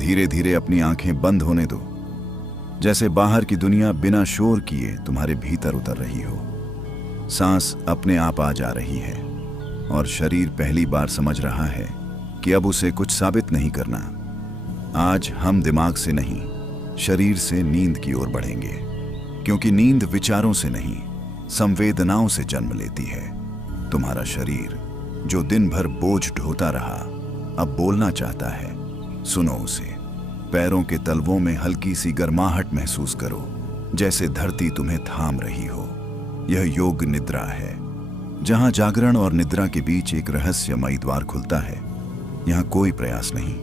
धीरे धीरे अपनी आंखें बंद होने दो, जैसे बाहर की दुनिया बिना शोर किए तुम्हारे भीतर उतर रही हो। सांस अपने आप आ जा रही है और शरीर पहली बार समझ रहा है कि अब उसे कुछ साबित नहीं करना। आज हम दिमाग से नहीं, शरीर से नींद की ओर बढ़ेंगे, क्योंकि नींद विचारों से नहीं, संवेदनाओं से जन्म लेती है। तुम्हारा शरीर जो दिन भर बोझ ढोता रहा, अब बोलना चाहता है। सुनो उसे। पैरों के तलवों में हल्की सी गर्माहट महसूस करो, जैसे धरती तुम्हें थाम रही हो। यह योग निद्रा है, जहां जागरण और निद्रा के बीच एक रहस्यमयी द्वार खुलता है। यहां कोई प्रयास नहीं,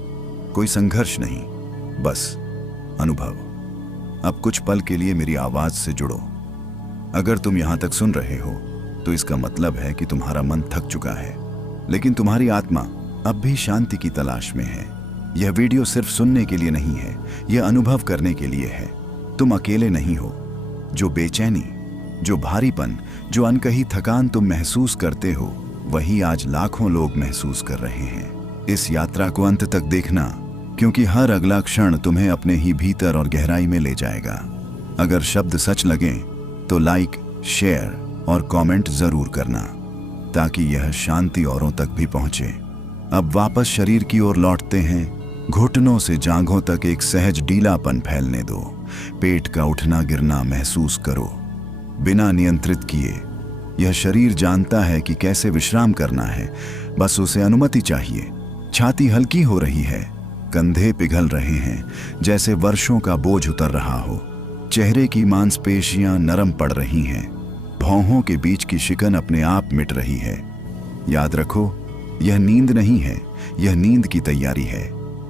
कोई संघर्ष नहीं, बस अनुभव। अब कुछ पल के लिए मेरी आवाज से जुड़ो। अगर तुम यहां तक सुन रहे हो तो इसका मतलब है कि तुम्हारा मन थक चुका है, लेकिन तुम्हारी आत्मा अब भी शांति की तलाश में है। यह वीडियो सिर्फ सुनने के लिए नहीं है, यह अनुभव करने के लिए है। तुम अकेले नहीं हो। जो बेचैनी, जो भारीपन, जो अनकही थकान तुम महसूस करते हो, वही आज लाखों लोग महसूस कर रहे हैं। इस यात्रा को अंत तक देखना, क्योंकि हर अगला क्षण तुम्हें अपने ही भीतर और गहराई में ले जाएगा। अगर शब्द सच लगें तो लाइक, शेयर और कमेंट जरूर करना, ताकि यह शांति औरों तक भी पहुंचे। अब वापस शरीर की ओर लौटते हैं। घुटनों से जांघों तक एक सहज ढीलापन फैलने दो। पेट का उठना गिरना महसूस करो, बिना नियंत्रित किए। यह शरीर जानता है कि कैसे विश्राम करना है, बस उसे अनुमति चाहिए। छाती हल्की हो रही है, कंधे पिघल रहे हैं, जैसे वर्षों का बोझ उतर रहा हो। चेहरे की मांसपेशियां नरम पड़ रही हैं, भौहों के बीच की शिकन अपने आप मिट रही है। याद रखो, यह नींद नहीं है, यह नींद की तैयारी है।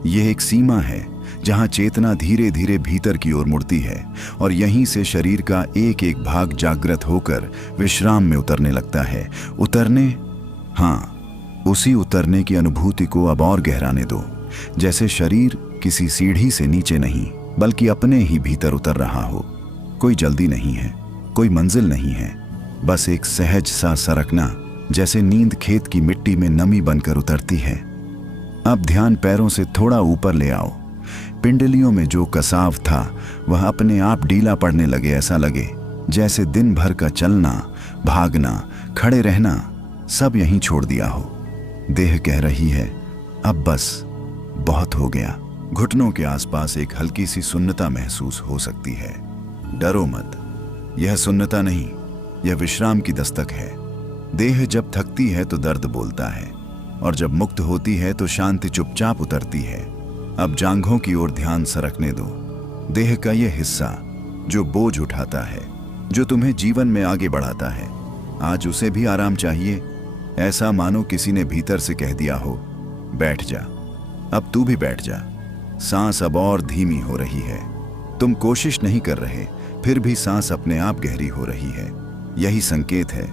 यह एक सीमा है जहां चेतना धीरे धीरे भीतर की ओर मुड़ती है, और यहीं से शरीर का एक एक भाग जागृत होकर विश्राम में उतरने लगता है। उतरने, हाँ, उसी उतरने की अनुभूति को अब और गहराने दो, जैसे शरीर किसी सीढ़ी से नीचे नहीं, बल्कि अपने ही भीतर उतर रहा हो। कोई जल्दी नहीं है, कोई मंजिल नहीं है, बस एक सहज सा सरकना, जैसे नींद खेत की मिट्टी में नमी बनकर उतरती है। अब ध्यान पैरों से थोड़ा ऊपर ले आओ। पिंडलियों में जो कसाव था वह अपने आप ढीला पड़ने लगे। ऐसा लगे जैसे दिन भर का चलना, भागना, खड़े रहना सब यहीं छोड़ दिया हो। देह कह रही है, अब बस बहुत हो गया। घुटनों के आसपास एक हल्की सी सुन्नता महसूस हो सकती है। डरो मत, यह सुन्नता नहीं, यह विश्राम की दस्तक है। देह जब थकती है तो दर्द बोलता है, और जब मुक्त होती है तो शांति चुपचाप उतरती है। अब जांघों की ओर ध्यान सरकने दो। देह का यह हिस्सा जो बोझ उठाता है, जो तुम्हें जीवन में आगे बढ़ाता है, आज उसे भी आराम चाहिए। ऐसा मानो किसी ने भीतर से कह दिया हो, बैठ जा, अब तू भी बैठ जा। सांस अब और धीमी हो रही है। तुम कोशिश नहीं कर रहे, फिर भी सांस अपने आप गहरी हो रही है। यही संकेत है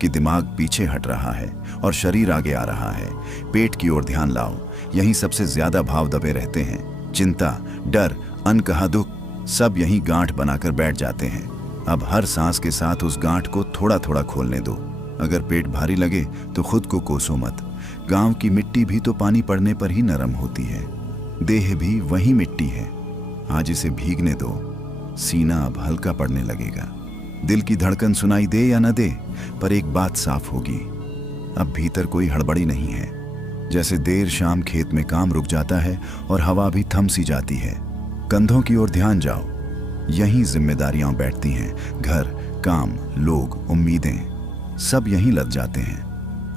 कि दिमाग पीछे हट रहा है और शरीर आगे आ रहा है। पेट की ओर ध्यान लाओ, यहीं सबसे ज्यादा भाव दबे रहते हैं। चिंता, डर, अनकहा दुख सब यहीं गांठ बनाकर बैठ जाते हैं। अब हर सांस के साथ उस गांठ को थोड़ा थोड़ा खोलने दो। अगर पेट भारी लगे तो खुद को कोसो मत। गांव की मिट्टी भी तो पानी पड़ने पर ही नरम होती है। देह भी वही मिट्टी है, आज इसे भीगने दो। सीना अब हल्का पड़ने लगेगा। दिल की धड़कन सुनाई दे या न दे, पर एक बात साफ होगी, अब भीतर कोई हड़बड़ी नहीं है। जैसे देर शाम खेत में काम रुक जाता है और हवा भी थम सी जाती है। कंधों की ओर ध्यान जाओ, यहीं जिम्मेदारियां बैठती हैं। घर, काम, लोग, उम्मीदें सब यहीं लद जाते हैं।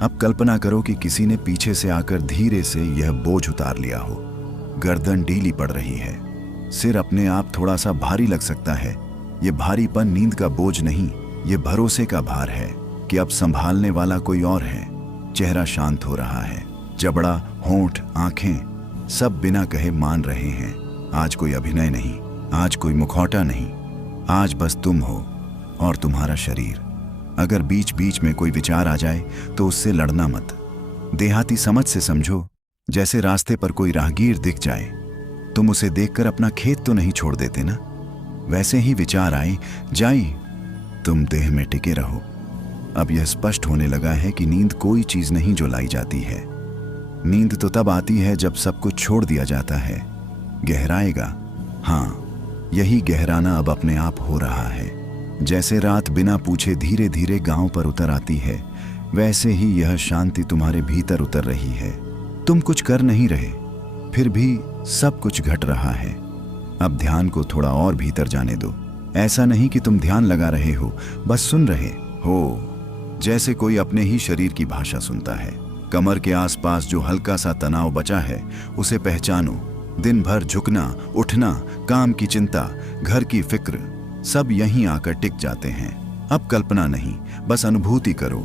अब कल्पना करो कि किसी ने पीछे से आकर धीरे से यह बोझ उतार लिया हो। गर्दन ढीली पड़ रही है, सिर अपने आप थोड़ा सा भारी लग सकता है। यह भारीपन नींद का बोझ नहीं, यह भरोसे का भार है कि अब संभालने वाला कोई और है। चेहरा शांत हो रहा है, जबड़ा, होंठ, आंखें सब बिना कहे मान रहे हैं। आज कोई अभिनय नहीं, आज कोई मुखौटा नहीं, आज बस तुम हो और तुम्हारा शरीर। अगर बीच बीच में कोई विचार आ जाए तो उससे लड़ना मत। देहाती समझ से समझो, जैसे रास्ते पर कोई राहगीर दिख जाए, तुम उसे देखकर अपना खेत तो नहीं छोड़ देते ना। वैसे ही विचार आए जाए, तुम देह में टिके रहो। अब यह स्पष्ट होने लगा है कि नींद कोई चीज नहीं जो लाई जाती है। नींद तो तब आती है जब सब कुछ छोड़ दिया जाता है। गहराएगा। हाँ, यही गहराना अब अपने आप हो रहा है। जैसे रात बिना पूछे धीरे धीरे गांव पर उतर आती है, वैसे ही यह शांति तुम्हारे भीतर उतर रही है। तुम कुछ कर नहीं रहे, फिर भी सब कुछ घट रहा है। अब ध्यान को थोड़ा और भीतर जाने दो। ऐसा नहीं कि तुम ध्यान लगा रहे हो, बस सुन रहे हो, जैसे कोई अपने ही शरीर की भाषा सुनता है। कमर के आसपास जो हल्का सा तनाव बचा है, उसे पहचानो। दिन भर झुकना, उठना, काम की चिंता, घर की फिक्र, सब यहीं आकर टिक जाते हैं। अब कल्पना नहीं, बस अनुभूति करो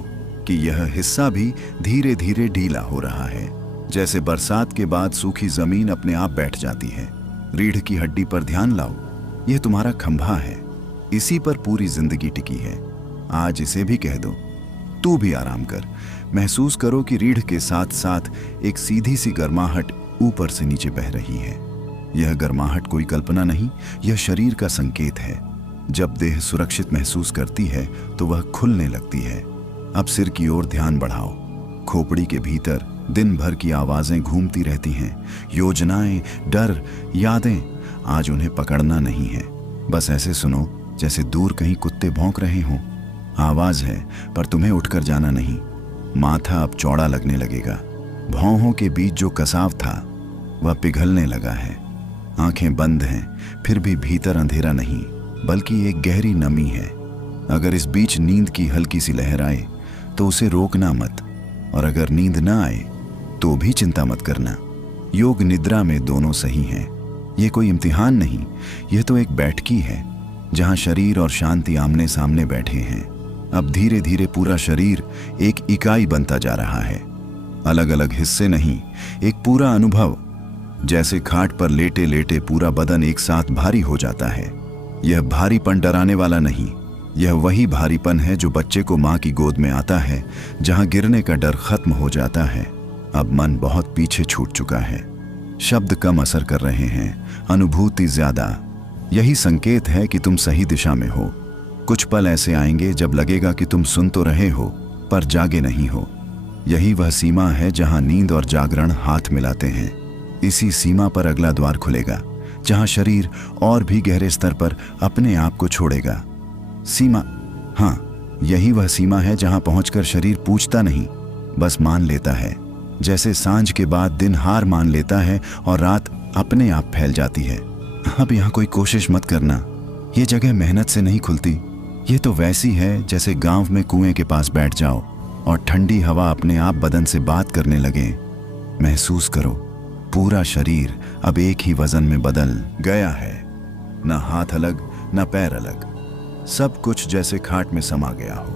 कि यह हिस्सा भी धीरे धीरे ढीला हो रहा है। जैसे बरसात के बाद सूखी जमीन अपने आप बैठ जाती है। रीढ़ की हड्डी पर ध्यान लाओ, यह तुम्हारा खंभा है, इसी पर पूरी जिंदगी टिकी है। आज इसे भी कह दो, तू भी आराम कर। महसूस करो कि रीढ़ के साथ साथ एक सीधी सी गर्माहट ऊपर से नीचे बह रही है। यह गर्माहट कोई कल्पना नहीं, यह शरीर का संकेत है। जब देह सुरक्षित महसूस करती है तो वह खुलने लगती है। अब सिर की ओर ध्यान बढ़ाओ। खोपड़ी के भीतर दिन भर की आवाजें घूमती रहती हैं, योजनाएं, डर, यादें। आज उन्हें पकड़ना नहीं है, बस ऐसे सुनो जैसे दूर कहीं कुत्ते भौंक रहे हों। आवाज है, पर तुम्हें उठकर जाना नहीं। माथा अब चौड़ा लगने लगेगा। भौहों के बीच जो कसाव था वह पिघलने लगा है। आंखें बंद हैं, फिर भी भीतर अंधेरा नहीं, बल्कि एक गहरी नमी है। अगर इस बीच नींद की हल्की सी लहर आए तो उसे रोकना मत, और अगर नींद ना आए तो भी चिंता मत करना। योग निद्रा में दोनों सही हैं। ये कोई इम्तिहान नहीं, यह तो एक बैठकी है जहां शरीर और शांति आमने सामने बैठे हैं। अब धीरे धीरे पूरा शरीर एक इकाई बनता जा रहा है, अलग अलग हिस्से नहीं, एक पूरा अनुभव। जैसे खाट पर लेटे लेटे पूरा बदन एक साथ भारी हो जाता है। यह भारीपन डराने वाला नहीं, यह वही भारीपन है जो बच्चे को माँ की गोद में आता है, जहां गिरने का डर खत्म हो जाता है। अब मन बहुत पीछे छूट चुका है, शब्द कम असर कर रहे हैं, अनुभूति ज्यादा। यही संकेत है कि तुम सही दिशा में हो। कुछ पल ऐसे आएंगे जब लगेगा कि तुम सुन तो रहे हो पर जागे नहीं हो। यही वह सीमा है जहां नींद और जागरण हाथ मिलाते हैं। इसी सीमा पर अगला द्वार खुलेगा, जहां शरीर और भी गहरे स्तर पर अपने आप को छोड़ेगा। सीमा, हाँ, यही वह सीमा है जहां पहुंचकर शरीर पूछता नहीं, बस मान लेता है। जैसे सांझ के बाद दिन हार मान लेता है और रात अपने आप फैल जाती है। अब यहाँ कोई कोशिश मत करना, ये जगह मेहनत से नहीं खुलती। ये तो वैसी है जैसे गांव में कुएं के पास बैठ जाओ और ठंडी हवा अपने आप बदन से बात करने लगे। महसूस करो, पूरा शरीर अब एक ही वजन में बदल गया है। न हाथ अलग, न पैर अलग, सब कुछ जैसे खाट में समा गया हो।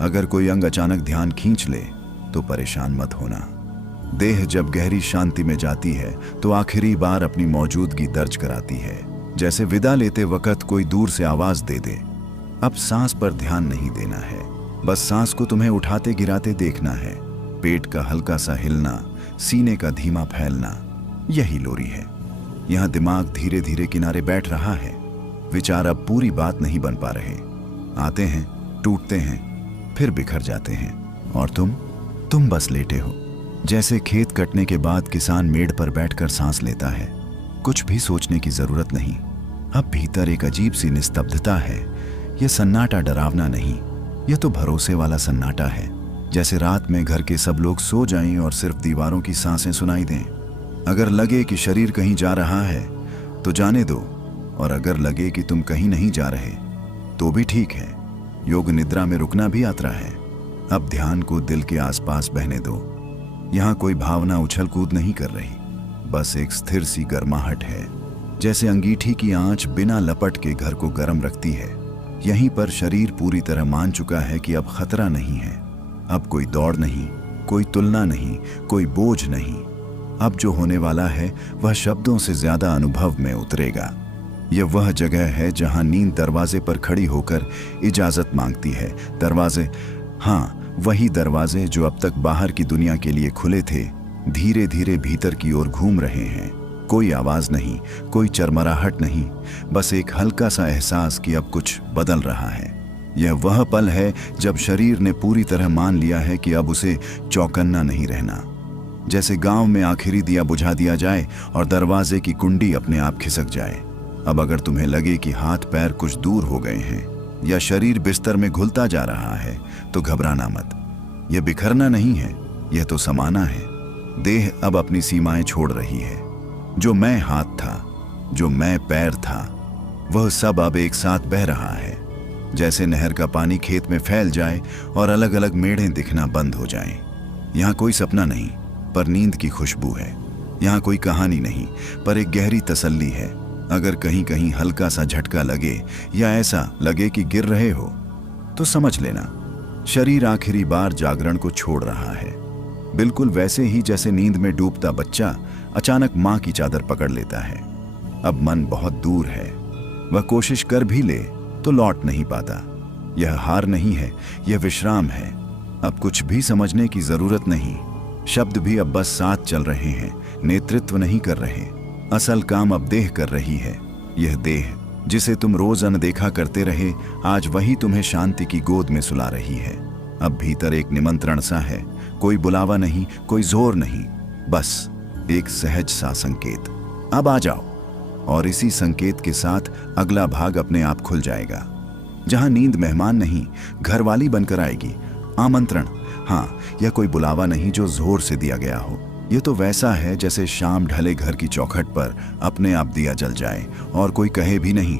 अगर कोई अंग अचानक ध्यान खींच ले तो परेशान मत होना। देह जब गहरी शांति में जाती है तो आखिरी बार अपनी मौजूदगी दर्ज कराती है, जैसे विदा लेते वक्त कोई दूर से आवाज दे दे। अब सांस पर ध्यान नहीं देना है, बस सांस को तुम्हें उठाते गिराते देखना है। पेट का हल्का सा हिलना, सीने का धीमा फैलना, यही लोरी है। यहाँ दिमाग धीरे धीरे किनारे बैठ रहा है। विचार अब पूरी बात नहीं बन पा रहे, आते हैं, टूटते हैं, फिर बिखर जाते हैं। और तुम बस लेटे हो, जैसे खेत कटने के बाद किसान मेड़ पर बैठकर सांस लेता है। कुछ भी सोचने की जरूरत नहीं। अब भीतर एक अजीब सी निस्तब्धता है। यह सन्नाटा डरावना नहीं, यह तो भरोसे वाला सन्नाटा है। जैसे रात में घर के सब लोग सो जाएं और सिर्फ दीवारों की सांसें सुनाई दें। अगर लगे कि शरीर कहीं जा रहा है तो जाने दो, और अगर लगे कि तुम कहीं नहीं जा रहे तो भी ठीक है। योग निद्रा में रुकना भी यात्रा है। अब ध्यान को दिल के आसपास बहने दो। यहाँ कोई भावना उछल कूद नहीं कर रही, बस एक स्थिर सी गर्माहट है। जैसे अंगीठी की आंच बिना लपट के घर को गर्म रखती है, यहीं पर शरीर पूरी तरह मान चुका है कि अब खतरा नहीं है। अब कोई दौड़ नहीं, कोई तुलना नहीं, कोई बोझ नहीं। अब जो होने वाला है वह शब्दों से ज्यादा अनुभव में उतरेगा। यह वह जगह है जहां नींद दरवाजे पर खड़ी होकर इजाजत मांगती है। दरवाजे, हाँ, वही दरवाजे जो अब तक बाहर की दुनिया के लिए खुले थे, धीरे धीरे भीतर की ओर घूम रहे हैं। कोई आवाज नहीं, कोई चरमराहट नहीं, बस एक हल्का सा एहसास कि अब कुछ बदल रहा है। यह वह पल है जब शरीर ने पूरी तरह मान लिया है कि अब उसे चौकन्ना नहीं रहना। जैसे गांव में आखिरी दिया बुझा दिया जाए और दरवाजे की कुंडी अपने आप खिसक जाए। अब अगर तुम्हें लगे कि हाथ पैर कुछ दूर हो गए हैं या शरीर बिस्तर में घुलता जा रहा है तो घबराना मत। यह बिखरना नहीं है, यह तो समाना है। देह अब अपनी सीमाएं छोड़ रही है। जो मैं हाथ था, जो मैं पैर था, वह सब अब एक साथ बह रहा है। जैसे नहर का पानी खेत में फैल जाए और अलग अलग मेढ़ें दिखना बंद हो जाएं। यहाँ कोई सपना नहीं पर नींद की खुशबू है। यहाँ कोई कहानी नहीं पर एक गहरी तसल्ली है। अगर कहीं कहीं हल्का सा झटका लगे या ऐसा लगे कि गिर रहे हो तो समझ लेना शरीर आखिरी बार जागरण को छोड़ रहा है। बिल्कुल वैसे ही जैसे नींद में डूबता बच्चा अचानक मां की चादर पकड़ लेता है। अब मन बहुत दूर है, वह कोशिश कर भी ले तो लौट नहीं पाता। यह हार नहीं है, यह विश्राम है। अब कुछ भी समझने की जरूरत नहीं। शब्द भी अब बस साथ चल रहे हैं, नेतृत्व नहीं कर रहे। असल काम अब देह कर रही है। यह देह जिसे तुम रोज अनदेखा करते रहे, आज वही तुम्हें शांति की गोद में सुला रही है। अब भीतर एक निमंत्रण सा है, कोई बुलावा नहीं, कोई जोर नहीं, बस एक सहज सा संकेत, अब आ जाओ। और इसी संकेत के साथ अगला भाग अपने आप खुल जाएगा, जहां नींद मेहमान नहीं घरवाली बनकर आएगी। आमंत्रण, हाँ, यह कोई बुलावा नहीं जो जोर से दिया गया हो। यह तो वैसा है जैसे शाम ढले घर की चौखट पर अपने आप दिया जल जाए और कोई कहे भी नहीं,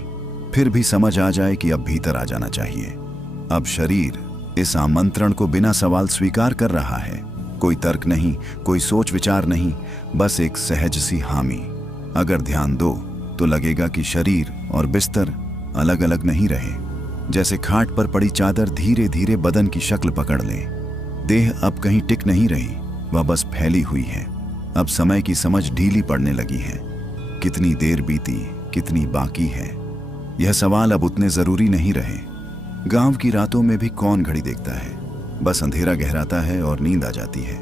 फिर भी समझ आ जाए कि अब भीतर आ जाना चाहिए। अब शरीर इस आमंत्रण को बिना सवाल स्वीकार कर रहा है। कोई तर्क नहीं, कोई सोच विचार नहीं, बस एक सहज सी हामी। अगर ध्यान दो तो लगेगा कि शरीर और बिस्तर अलग अलग नहीं रहे। जैसे खाट पर पड़ी चादर धीरे धीरे बदन की शक्ल पकड़ ले। देह अब कहीं टिक नहीं रही, वह बस फैली हुई है। अब समय की समझ ढीली पड़ने लगी है। कितनी देर बीती, कितनी बाकी है, यह सवाल अब उतने जरूरी नहीं रहे। गांव की रातों में भी कौन घड़ी देखता है, बस अंधेरा गहराता है और नींद आ जाती है।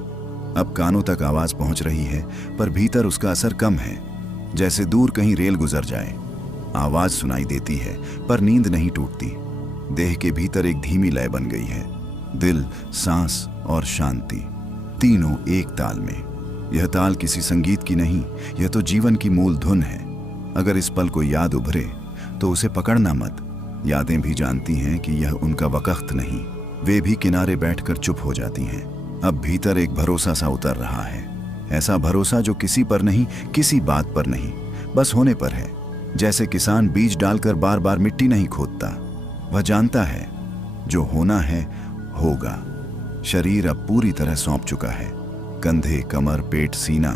अब कानों तक आवाज पहुंच रही है पर भीतर उसका असर कम है। जैसे दूर कहीं रेल गुजर जाए, आवाज सुनाई देती है पर नींद नहीं टूटती। देह के भीतर एक धीमी लय बन गई है। दिल, सांस और शांति तीनों एक ताल में। यह ताल किसी संगीत की नहीं, यह तो जीवन की मूल धुन है। अगर इस पल को याद उभरे तो उसे पकड़ना मत। यादें भी जानती हैं कि यह उनका वक्त नहीं, वे भी किनारे बैठकर चुप हो जाती हैं। अब भीतर एक भरोसा सा उतर रहा है, ऐसा भरोसा जो किसी पर नहीं, किसी बात पर नहीं, बस होने पर है। जैसे किसान बीज डालकर बार बार मिट्टी नहीं खोदता, वह जानता है जो होना है होगा। शरीर अब पूरी तरह सौंप चुका है। कंधे, कमर, पेट, सीना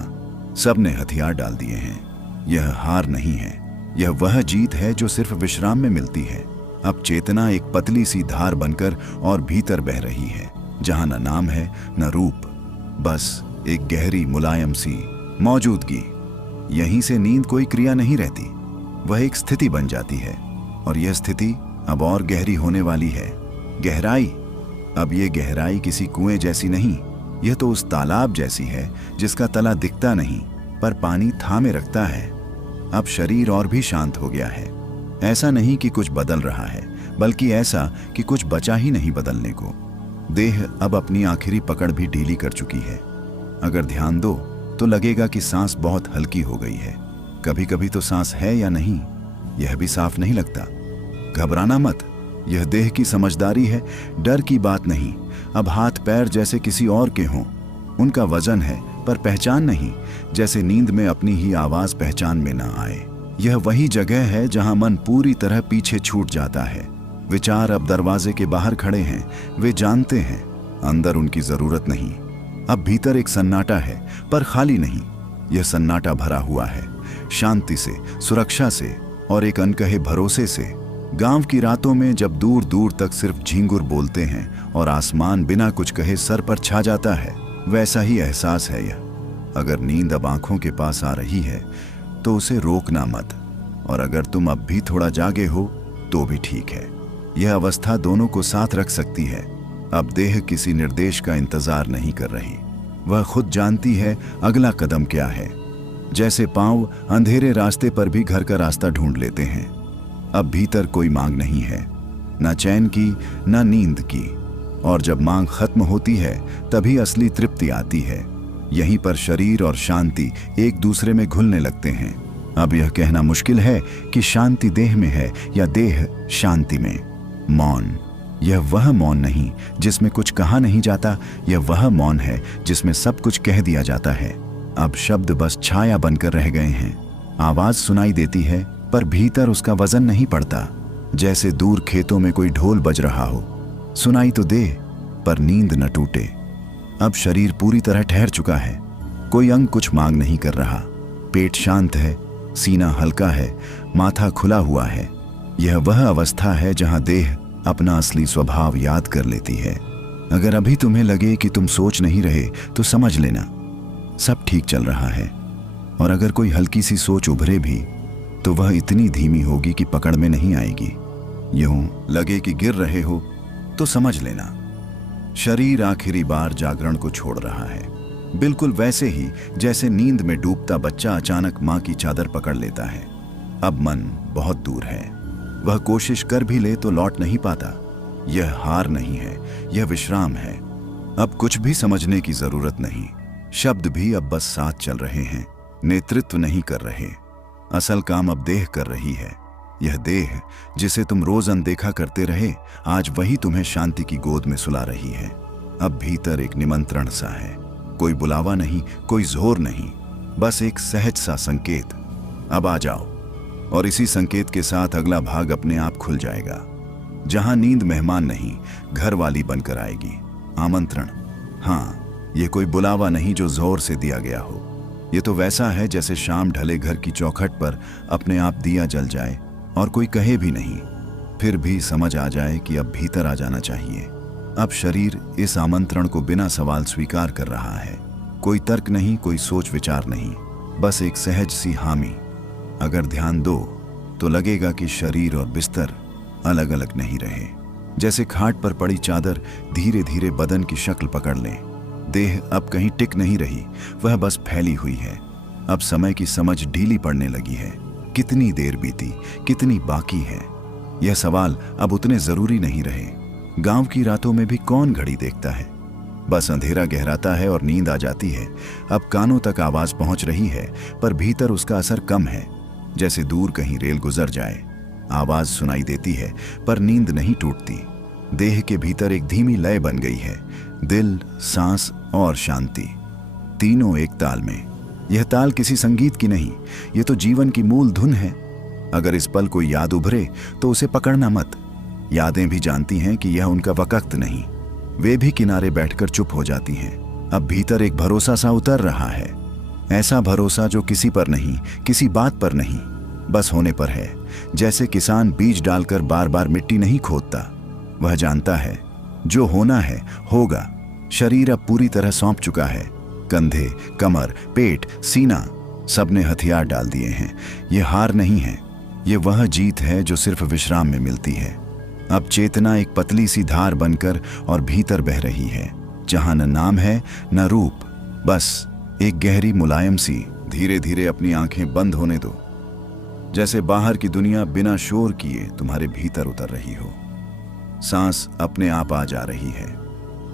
सब ने हथियार डाल दिए हैं। यह हार नहीं है, यह वह जीत है जो सिर्फ विश्राम में मिलती है। अब चेतना एक पतली सी धार बनकर और भीतर बह रही है, जहां न नाम है न रूप, बस एक गहरी मुलायम सी मौजूदगी। यहीं से नींद कोई क्रिया नहीं रहती, वह एक स्थिति बन जाती है। और यह स्थिति अब और गहरी होने वाली है। गहराई, अब ये गहराई किसी कुएं जैसी नहीं, यह तो उस तालाब जैसी है जिसका तला दिखता नहीं पर पानी थामे रखता है। अब शरीर और भी शांत हो गया है। ऐसा नहीं कि कुछ बदल रहा है, बल्कि ऐसा कि कुछ बचा ही नहीं बदलने को। देह अब अपनी आखिरी पकड़ भी ढीली कर चुकी है। अगर ध्यान दो तो लगेगा कि सांस बहुत हल्की हो गई है। कभी कभी तो सांस है या नहीं, यह भी साफ नहीं लगता। घबराना मत, यह देह की समझदारी है, डर की बात नहीं। अब हाथ पैर जैसे किसी और के हों, उनका वजन है पर पहचान नहीं। जैसे नींद में अपनी ही आवाज पहचान में ना आए। यह वही जगह है जहां मन पूरी तरह पीछे छूट जाता है। विचार अब दरवाजे के बाहर खड़े हैं, वे जानते हैं अंदर उनकी जरूरत नहीं। अब भीतर एक सन्नाटा है पर खाली नहीं। यह सन्नाटा भरा हुआ है शांति से, सुरक्षा से और एक अनकहे भरोसे से। गांव की रातों में जब दूर दूर तक सिर्फ झींगुर बोलते हैं और आसमान बिना कुछ कहे सर पर छा जाता है, वैसा ही एहसास है यह। अगर नींद अब आंखों के पास आ रही है तो उसे रोकना मत, और अगर तुम अब भी थोड़ा जागे हो तो भी ठीक है। यह अवस्था दोनों को साथ रख सकती है। अब देह किसी निर्देश का इंतजार नहीं कर रही, वह खुद जानती है अगला कदम क्या है। जैसे पांव अंधेरे रास्ते पर भी घर का रास्ता ढूंढ लेते हैं। अब भीतर कोई मांग नहीं है, ना चैन की ना नींद की। और जब मांग खत्म होती है तभी असली तृप्ति आती है। यहीं पर शरीर और शांति एक दूसरे में घुलने लगते हैं। अब यह कहना मुश्किल है कि शांति देह में है या देह शांति में। मौन, यह वह मौन नहीं जिसमें कुछ कहा नहीं जाता, यह वह मौन है जिसमें सब कुछ कह दिया जाता है। अब शब्द बस छाया बनकर रह गए हैं। आवाज सुनाई देती है पर भीतर उसका वजन नहीं पड़ता। जैसे दूर खेतों में कोई ढोल बज रहा हो, सुनाई तो दे पर नींद न टूटे। अब शरीर पूरी तरह ठहर चुका है, कोई अंग कुछ मांग नहीं कर रहा। पेट शांत है, सीना हल्का है, माथा खुला हुआ है। यह वह अवस्था है जहां देह अपना असली स्वभाव याद कर लेती है। अगर अभी तुम्हें लगे कि तुम सोच नहीं रहे तो समझ लेना सब ठीक चल रहा है। और अगर कोई हल्की सी सोच उभरे भी तो वह इतनी धीमी होगी कि पकड़ में नहीं आएगी। यूं लगे कि गिर रहे हो तो समझ लेना शरीर आखिरी बार जागरण को छोड़ रहा है। बिल्कुल वैसे ही जैसे नींद में डूबता बच्चा अचानक मां की चादर पकड़ लेता है। अब मन बहुत दूर है, वह कोशिश कर भी ले तो लौट नहीं पाता। यह हार नहीं है, यह विश्राम है। अब कुछ भी समझने की जरूरत नहीं, शब्द भी अब बस साथ चल रहे हैं, नेतृत्व नहीं कर रहे। असल काम अब देह कर रही है। यह देह जिसे तुम रोज अनदेखा करते रहे, आज वही तुम्हें शांति की गोद में सुला रही है। अब भीतर एक निमंत्रण सा है, कोई बुलावा नहीं, कोई जोर नहीं, बस एक सहज सा संकेत, अब आ जाओ। और इसी संकेत के साथ अगला भाग अपने आप खुल जाएगा, जहां नींद मेहमान नहीं घर वाली बनकर आएगी। आमंत्रण, हाँ, ये कोई बुलावा नहीं जो जोर से दिया गया हो। ये तो वैसा है जैसे शाम ढले घर की चौखट पर अपने आप दिया जल जाए और कोई कहे भी नहीं, फिर भी समझ आ जाए कि अब भीतर आ जाना चाहिए। अब शरीर इस आमंत्रण को बिना सवाल स्वीकार कर रहा है। कोई तर्क नहीं, कोई सोच विचार नहीं, बस एक सहज सी हामी। अगर ध्यान दो तो लगेगा कि शरीर और बिस्तर अलग अलग नहीं रहे। जैसे खाट पर पड़ी चादर धीरे धीरे बदन की शक्ल पकड़ ले। देह अब कहीं टिक नहीं रही, वह बस फैली हुई है। अब समय की समझ ढीली पड़ने लगी है। कितनी देर बीती, कितनी बाकी है, यह सवाल अब उतने जरूरी नहीं रहे। गांव की रातों में भी कौन घड़ी देखता है, बस अंधेरा गहराता है और नींद आ जाती है। अब कानों तक आवाज पहुंच रही है पर भीतर उसका असर कम है। जैसे दूर कहीं रेल गुजर जाए, आवाज सुनाई देती है पर नींद नहीं टूटती। देह के भीतर एक धीमी लय बन गई है, दिल, सांस और शांति तीनों एक ताल में। यह ताल किसी संगीत की नहीं, यह तो जीवन की मूल धुन है। अगर इस पल कोई याद उभरे तो उसे पकड़ना मत। यादें भी जानती हैं कि यह उनका वक्त नहीं, वे भी किनारे बैठकर चुप हो जाती हैं। अब भीतर एक भरोसा सा उतर रहा है, ऐसा भरोसा जो किसी पर नहीं, किसी बात पर नहीं, बस होने पर है। जैसे किसान बीज डालकर बार बार मिट्टी नहीं खोदता, वह जानता है जो होना है होगा। शरीर अब पूरी तरह सौंप चुका है, कंधे, कमर, पेट, सीना सबने हथियार डाल दिए हैं। यह हार नहीं है, यह वह जीत है जो सिर्फ विश्राम में मिलती है। अब चेतना एक पतली सी धार बनकर और भीतर बह रही है, जहां न नाम है न रूप, बस एक गहरी मुलायम सी। धीरे धीरे अपनी आंखें बंद होने दो, जैसे बाहर की दुनिया बिना शोर किए तुम्हारे भीतर उतर रही हो। सांस अपने आप आ जा रही है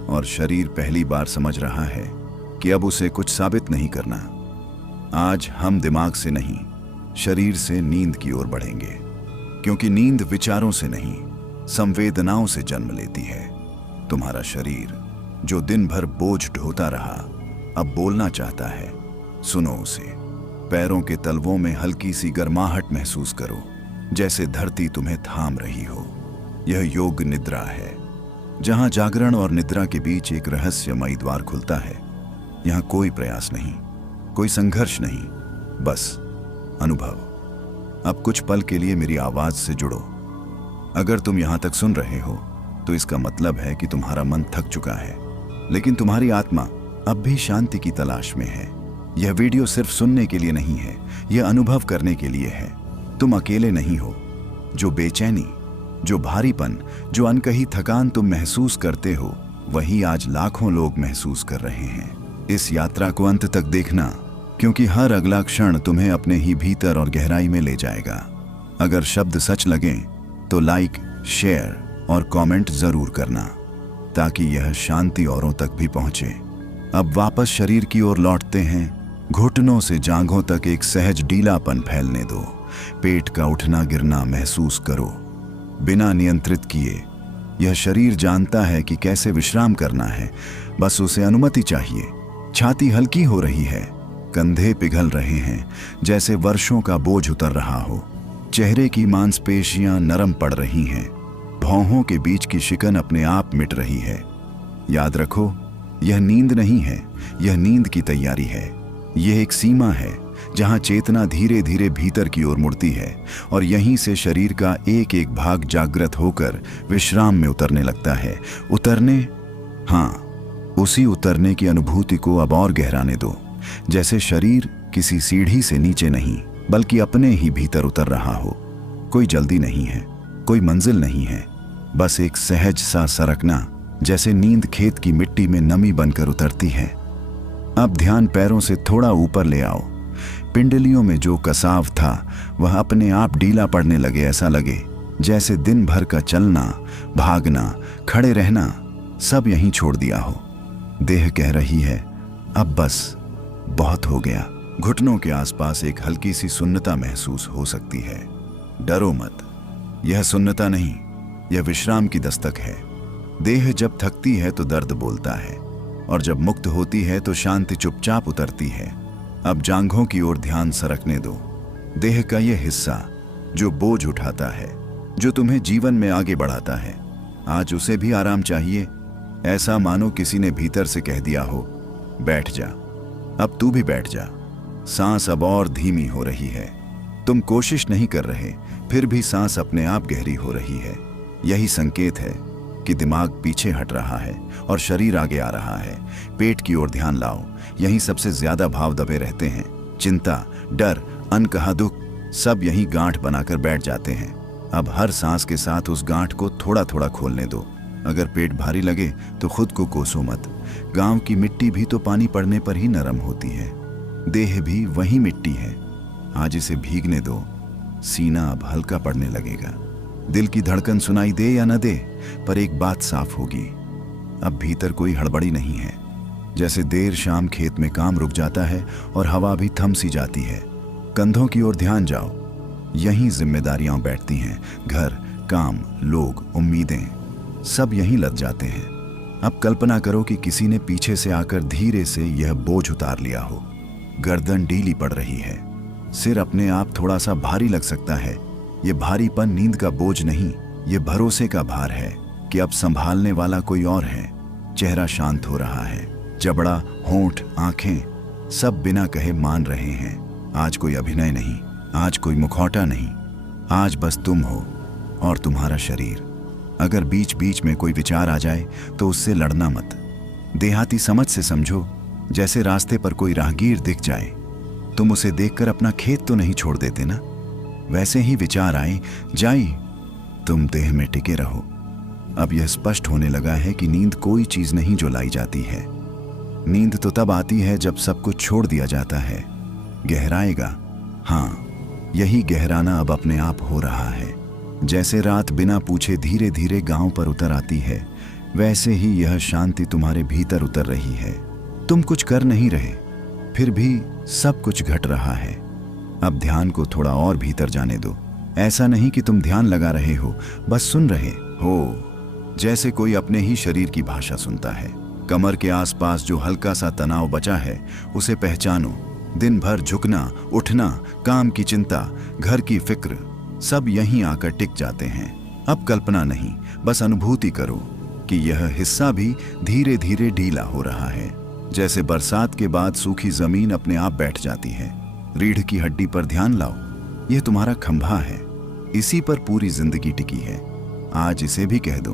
और शरीर पहली बार समझ रहा है कि अब उसे कुछ साबित नहीं करना। आज हम दिमाग से नहीं, शरीर से नींद की ओर बढ़ेंगे, क्योंकि नींद विचारों से नहीं, संवेदनाओं से जन्म लेती है। तुम्हारा शरीर जो दिन भर बोझ ढोता रहा, अब बोलना चाहता है, सुनो उसे। पैरों के तलवों में हल्की सी गर्माहट महसूस करो, जैसे धरती तुम्हें थाम रही हो। यह योग निद्रा है, जहां जागरण और निद्रा के बीच एक रहस्यमयी द्वार खुलता है। यहां कोई प्रयास नहीं, कोई संघर्ष नहीं, बस अनुभव। अब कुछ पल के लिए मेरी आवाज से जुड़ो। अगर तुम यहां तक सुन रहे हो तो इसका मतलब है कि तुम्हारा मन थक चुका है, लेकिन तुम्हारी आत्मा अब भी शांति की तलाश में है। यह वीडियो सिर्फ सुनने के लिए नहीं है, यह अनुभव करने के लिए है। तुम अकेले नहीं हो। जो बेचैनी, जो भारीपन, जो अनकही थकान तुम महसूस करते हो, वही आज लाखों लोग महसूस कर रहे हैं। इस यात्रा को अंत तक देखना, क्योंकि हर अगला क्षण तुम्हें अपने ही भीतर और गहराई में ले जाएगा। अगर शब्द सच लगें तो लाइक, शेयर और कमेंट जरूर करना, ताकि यह शांति औरों तक भी पहुंचे। अब वापस शरीर की ओर लौटते हैं। घुटनों से जांघों तक एक सहज ढीलापन फैलने दो। पेट का उठना गिरना महसूस करो, बिना नियंत्रित किए। यह शरीर जानता है कि कैसे विश्राम करना है, बस उसे अनुमति चाहिए। छाती हल्की हो रही है, कंधे पिघल रहे हैं जैसे वर्षों का बोझ उतर रहा हो। चेहरे की मांसपेशियां नरम पड़ रही हैं, भौहों के बीच की शिकन अपने आप मिट रही है। याद रखो, यह नींद नहीं है, यह नींद की तैयारी है। यह एक सीमा है जहां चेतना धीरे धीरे भीतर की ओर मुड़ती है और यहीं से शरीर का एक एक भाग जागृत होकर विश्राम में उतरने लगता है। उतरने, हाँ, उसी उतरने की अनुभूति को अब और गहराने दो, जैसे शरीर किसी सीढ़ी से नीचे नहीं बल्कि अपने ही भीतर उतर रहा हो। कोई जल्दी नहीं है, कोई मंजिल नहीं है, बस एक सहज सा सरकना, जैसे नींद खेत की मिट्टी में नमी बनकर उतरती है। अब ध्यान पैरों से थोड़ा ऊपर ले आओ। पिंडलियों में जो कसाव था वह अपने आप ढीला पड़ने लगे। ऐसा लगे जैसे दिन भर का चलना, भागना, खड़े रहना सब यहीं छोड़ दिया हो। देह कह रही है, अब बस बहुत हो गया। घुटनों के आसपास एक हल्की सी सुन्नता महसूस हो सकती है। डरो मत, यह सुन्नता नहीं, यह विश्राम की दस्तक है। देह जब थकती है तो दर्द बोलता है, और जब मुक्त होती है तो शांति चुपचाप उतरती है। अब जांघों की ओर ध्यान सरकने दो। देह का यह हिस्सा जो बोझ उठाता है, जो तुम्हें जीवन में आगे बढ़ाता है, आज उसे भी आराम चाहिए। ऐसा मानो किसी ने भीतर से कह दिया हो, बैठ जा, अब तू भी बैठ जा। सांस अब और धीमी हो रही है। तुम कोशिश नहीं कर रहे, फिर भी सांस अपने आप गहरी हो रही है। यही संकेत है कि दिमाग पीछे हट रहा है और शरीर आगे आ रहा है। पेट की ओर ध्यान लाओ, यहीं सबसे ज्यादा भाव दबे रहते हैं। चिंता, डर, अनकहा दुख सब यहीं गांठ बनाकर बैठ जाते हैं। अब हर सांस के साथ उस गांठ को थोड़ा थोड़ा खोलने दो। अगर पेट भारी लगे तो खुद को कोसो मत। गांव की मिट्टी भी तो पानी पड़ने पर ही नरम होती है। देह भी वही मिट्टी है, आज इसे भीगने दो। सीना अब हल्का पड़ने लगेगा। दिल की धड़कन सुनाई दे या न दे, पर एक बात साफ होगी, अब भीतर कोई हड़बड़ी नहीं है। जैसे देर शाम खेत में काम रुक जाता है और हवा भी थम सी जाती है। कंधों की ओर ध्यान जाओ, यहीं जिम्मेदारियां बैठती हैं। घर, काम, लोग, उम्मीदें सब यहीं लद जाते हैं। अब कल्पना करो कि किसी ने पीछे से आकर धीरे से यह बोझ उतार लिया हो। गर्दन ढीली पड़ रही है, सिर अपने आप थोड़ा सा भारी लग सकता है। ये भारीपन नींद का बोझ नहीं, ये भरोसे का भार है कि अब संभालने वाला कोई और है। चेहरा शांत हो रहा है, जबड़ा, होंठ, आंखें सब बिना कहे मान रहे हैं। आज कोई अभिनय नहीं, आज कोई मुखौटा नहीं, आज बस तुम हो और तुम्हारा शरीर। अगर बीच बीच में कोई विचार आ जाए तो उससे लड़ना मत। देहाती समझ से समझो, जैसे रास्ते पर कोई राहगीर दिख जाए, तुम उसे देखकर अपना खेत तो नहीं छोड़ देते ना, वैसे ही विचार आए जाए, तुम देह में टिके रहो। अब यह स्पष्ट होने लगा है कि नींद कोई चीज नहीं जो लाई जाती है। नींद तो तब आती है जब सब कुछ छोड़ दिया जाता है। गहराएगा, हाँ, यही गहराना अब अपने आप हो रहा है। जैसे रात बिना पूछे धीरे धीरे गांव पर उतर आती है, वैसे ही यह शांति तुम्हारे भीतर उतर रही है। तुम कुछ कर नहीं रहे, फिर भी सब कुछ घट रहा है। अब ध्यान को थोड़ा और भीतर जाने दो। ऐसा नहीं कि तुम ध्यान लगा रहे हो, बस सुन रहे हो, जैसे कोई अपने ही शरीर की भाषा सुनता है। कमर के आसपास जो हल्का सा तनाव बचा है उसे पहचानो। दिन भर झुकना, उठना, काम की चिंता, घर की फिक्र सब यहीं आकर टिक जाते हैं। अब कल्पना नहीं, बस अनुभूति करो कि यह हिस्सा भी धीरे धीरे ढीला हो रहा है। जैसे बरसात के बाद सूखी जमीन अपने आप बैठ जाती है। रीढ़ की हड्डी पर ध्यान लाओ, यह तुम्हारा खंभा है, इसी पर पूरी जिंदगी टिकी है। आज इसे भी कह दो,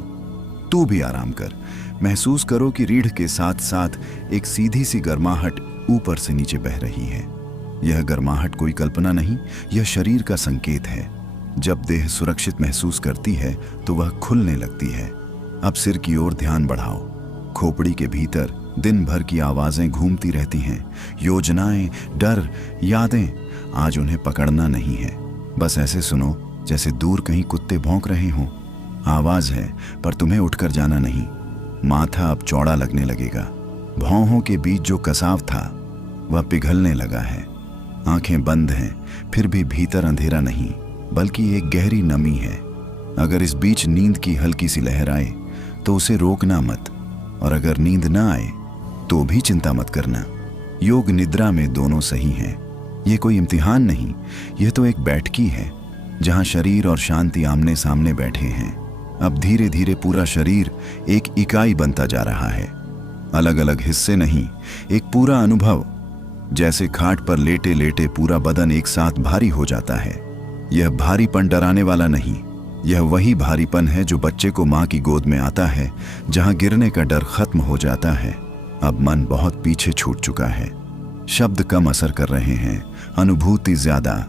तू भी आराम कर। महसूस करो कि रीढ़ के साथ साथ एक सीधी सी गर्माहट ऊपर से नीचे बह रही है। यह गर्माहट कोई कल्पना नहीं, यह शरीर का संकेत है। जब देह सुरक्षित महसूस करती है तो वह खुलने लगती है। अब सिर की ओर ध्यान बढ़ाओ। खोपड़ी के भीतर दिन भर की आवाजें घूमती रहती हैं, योजनाएं, डर, यादें। आज उन्हें पकड़ना नहीं है, बस ऐसे सुनो जैसे दूर कहीं कुत्ते भौंक रहे हों। आवाज है पर तुम्हें उठकर जाना नहीं। माथा अब चौड़ा लगने लगेगा, भौहों के बीच जो कसाव था वह पिघलने लगा है। आंखें बंद हैं, फिर भी भीतर अंधेरा नहीं बल्कि एक गहरी नमी है। अगर इस बीच नींद की हल्की सी लहर आए तो उसे रोकना मत, और अगर नींद ना आए तो भी चिंता मत करना। योग निद्रा में दोनों सही हैं। ये कोई इम्तिहान नहीं, यह तो एक बैठकी है जहां शरीर और शांति आमने सामने बैठे हैं। अब धीरे धीरे पूरा शरीर एक इकाई बनता जा रहा है, अलग अलग हिस्से नहीं, एक पूरा अनुभव। जैसे खाट पर लेटे लेटे पूरा बदन एक साथ भारी हो जाता है। यह भारीपन डराने वाला नहीं, यह वही भारीपन है जो बच्चे को मां की गोद में आता है, जहां गिरने का डर खत्म हो जाता है। अब मन बहुत पीछे छूट चुका है, शब्द कम असर कर रहे हैं, अनुभूति ज्यादा।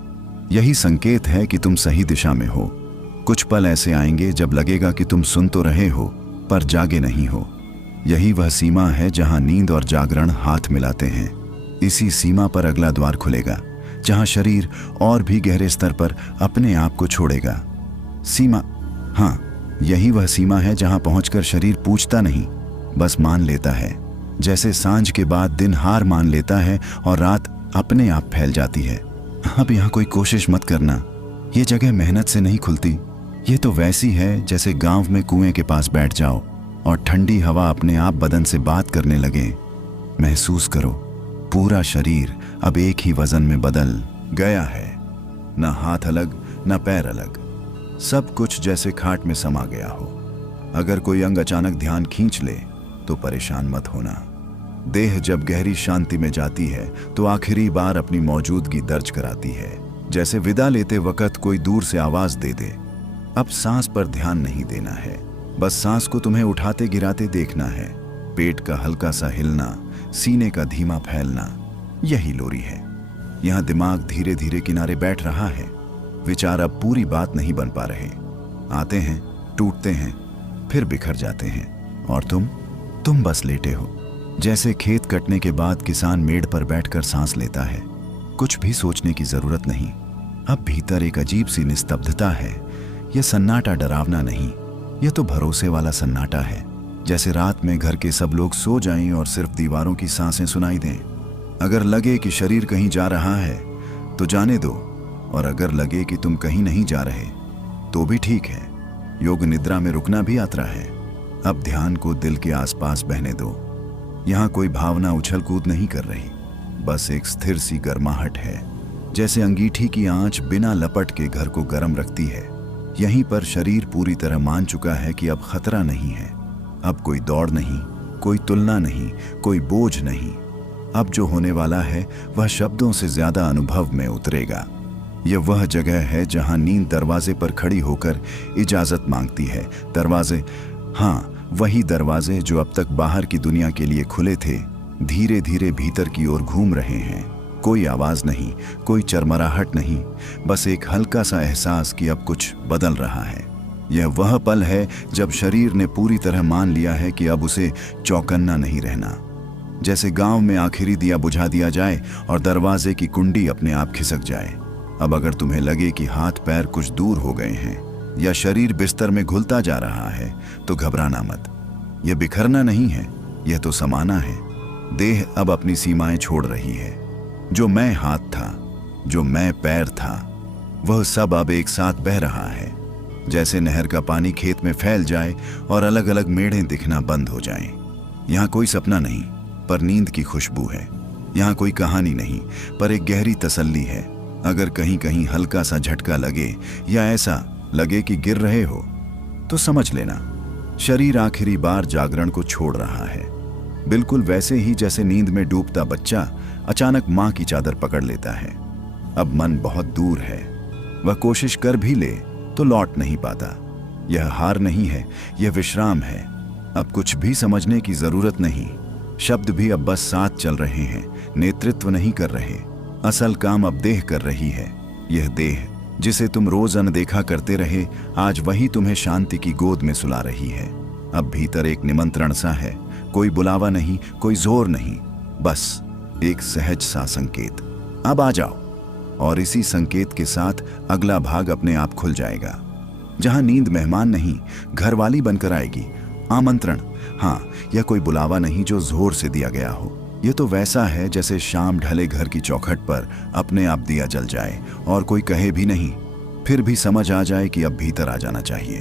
यही संकेत है कि तुम सही दिशा में हो। कुछ पल ऐसे आएंगे जब लगेगा कि तुम सुन तो रहे हो पर जागे नहीं हो। यही वह सीमा है जहां नींद और जागरण हाथ मिलाते हैं। इसी सीमा पर अगला द्वार खुलेगा, जहां शरीर और भी गहरे स्तर पर अपने आप को छोड़ेगा। सीमा, हाँ, यही वह सीमा है जहां पहुंचकर शरीर पूछता नहीं, बस मान लेता है। जैसे सांझ के बाद दिन हार मान लेता है और रात अपने आप फैल जाती है। अब यहाँ कोई कोशिश मत करना, ये जगह मेहनत से नहीं खुलती। ये तो वैसी है जैसे गांव में कुएं के पास बैठ जाओ और ठंडी हवा अपने आप बदन से बात करने लगे। महसूस करो, पूरा शरीर अब एक ही वजन में बदल गया है। न हाथ अलग, न पैर अलग, सब कुछ जैसे खाट में समा गया हो। अगर कोई अंग अचानक ध्यान खींच ले तो परेशान मत होना। देह जब गहरी शांति में जाती है तो आखिरी बार अपनी मौजूदगी दर्ज कराती है, जैसे विदा लेते वक्त कोई दूर से आवाज दे दे। अब सांस पर ध्यान नहीं देना है, बस सांस को तुम्हें उठाते गिराते देखना है। पेट का हल्का सा हिलना, सीने का धीमा फैलना, यही लोरी है। यहाँ दिमाग धीरे धीरे किनारे बैठ रहा है। विचार अब पूरी बात नहीं बन पा रहे, आते हैं, टूटते हैं, फिर बिखर जाते हैं। और तुम बस लेटे हो, जैसे खेत कटने के बाद किसान मेड़ पर बैठकर सांस लेता है। कुछ भी सोचने की जरूरत नहीं। अब भीतर एक अजीब सी निस्तब्धता है। यह सन्नाटा डरावना नहीं, यह तो भरोसे वाला सन्नाटा है। जैसे रात में घर के सब लोग सो जाएं और सिर्फ दीवारों की सांसें सुनाई दें। अगर लगे कि शरीर कहीं जा रहा है तो जाने दो, और अगर लगे कि तुम कहीं नहीं जा रहे तो भी ठीक है। योग निद्रा में रुकना भी यात्रा है। अब ध्यान को दिल के आसपास बहने दो। यहाँ कोई भावना उछल कूद नहीं कर रही, बस एक स्थिर सी गर्माहट है, जैसे अंगीठी की आंच बिना लपट के घर को गर्म रखती है। यहीं पर शरीर पूरी तरह मान चुका है कि अब खतरा नहीं है। अब कोई दौड़ नहीं, कोई तुलना नहीं, कोई बोझ नहीं। अब जो होने वाला है वह शब्दों से ज्यादा अनुभव में उतरेगा। यह वह जगह है जहां नींद दरवाजे पर खड़ी होकर इजाजत मांगती है। दरवाजे, हाँ, वही दरवाजे जो अब तक बाहर की दुनिया के लिए खुले थे, धीरे धीरे भीतर की ओर घूम रहे हैं। कोई आवाज नहीं, कोई चरमराहट नहीं, बस एक हल्का सा एहसास कि अब कुछ बदल रहा है। यह वह पल है जब शरीर ने पूरी तरह मान लिया है कि अब उसे चौकन्ना नहीं रहना। जैसे गांव में आखिरी दिया बुझा दिया जाए और दरवाजे की कुंडी अपने आप खिसक जाए। अब अगर तुम्हें लगे कि हाथ पैर कुछ दूर हो गए हैं या शरीर बिस्तर में घुलता जा रहा है तो घबराना मत। यह बिखरना नहीं है, यह तो समाना है। देह अब अपनी सीमाएं छोड़ रही है। जो मैं हाथ था, जो मैं पैर था, वह सब अब एक साथ बह रहा है। जैसे नहर का पानी खेत में फैल जाए और अलग अलग मेढ़ें दिखना बंद हो जाएं। यहाँ कोई सपना नहीं पर नींद की खुशबू है। यहाँ कोई कहानी नहीं पर एक गहरी तसल्ली है। अगर कहीं कहीं हल्का सा झटका लगे या ऐसा लगे कि गिर रहे हो तो समझ लेना शरीर आखिरी बार जागरण को छोड़ रहा है। बिल्कुल वैसे ही जैसे नींद में डूबता बच्चा अचानक मां की चादर पकड़ लेता है। अब मन बहुत दूर है, वह कोशिश कर भी ले तो लौट नहीं पाता। यह हार नहीं है, यह विश्राम है। अब कुछ भी समझने की जरूरत नहीं। शब्द भी अब बस साथ चल रहे हैं, नेतृत्व नहीं कर रहे। असल काम अब देह कर रही है। यह देह जिसे तुम रोज अनदेखा करते रहे, आज वही तुम्हें शांति की गोद में सुला रही है। अब भीतर एक निमंत्रण सा है, कोई बुलावा नहीं, कोई जोर नहीं, बस एक सहज सा संकेत, अब आ जाओ। और इसी संकेत के साथ अगला भाग अपने आप खुल जाएगा, जहां नींद मेहमान नहीं घरवाली बनकर आएगी आमंत्रण, हाँ, यह कोई बुलावा नहीं जो जोर से दिया गया हो। यह तो वैसा है जैसे शाम ढले घर की चौखट पर अपने आप दिया जल जाए और कोई कहे भी नहीं, फिर भी समझ आ जाए कि अब भीतर आ जाना चाहिए।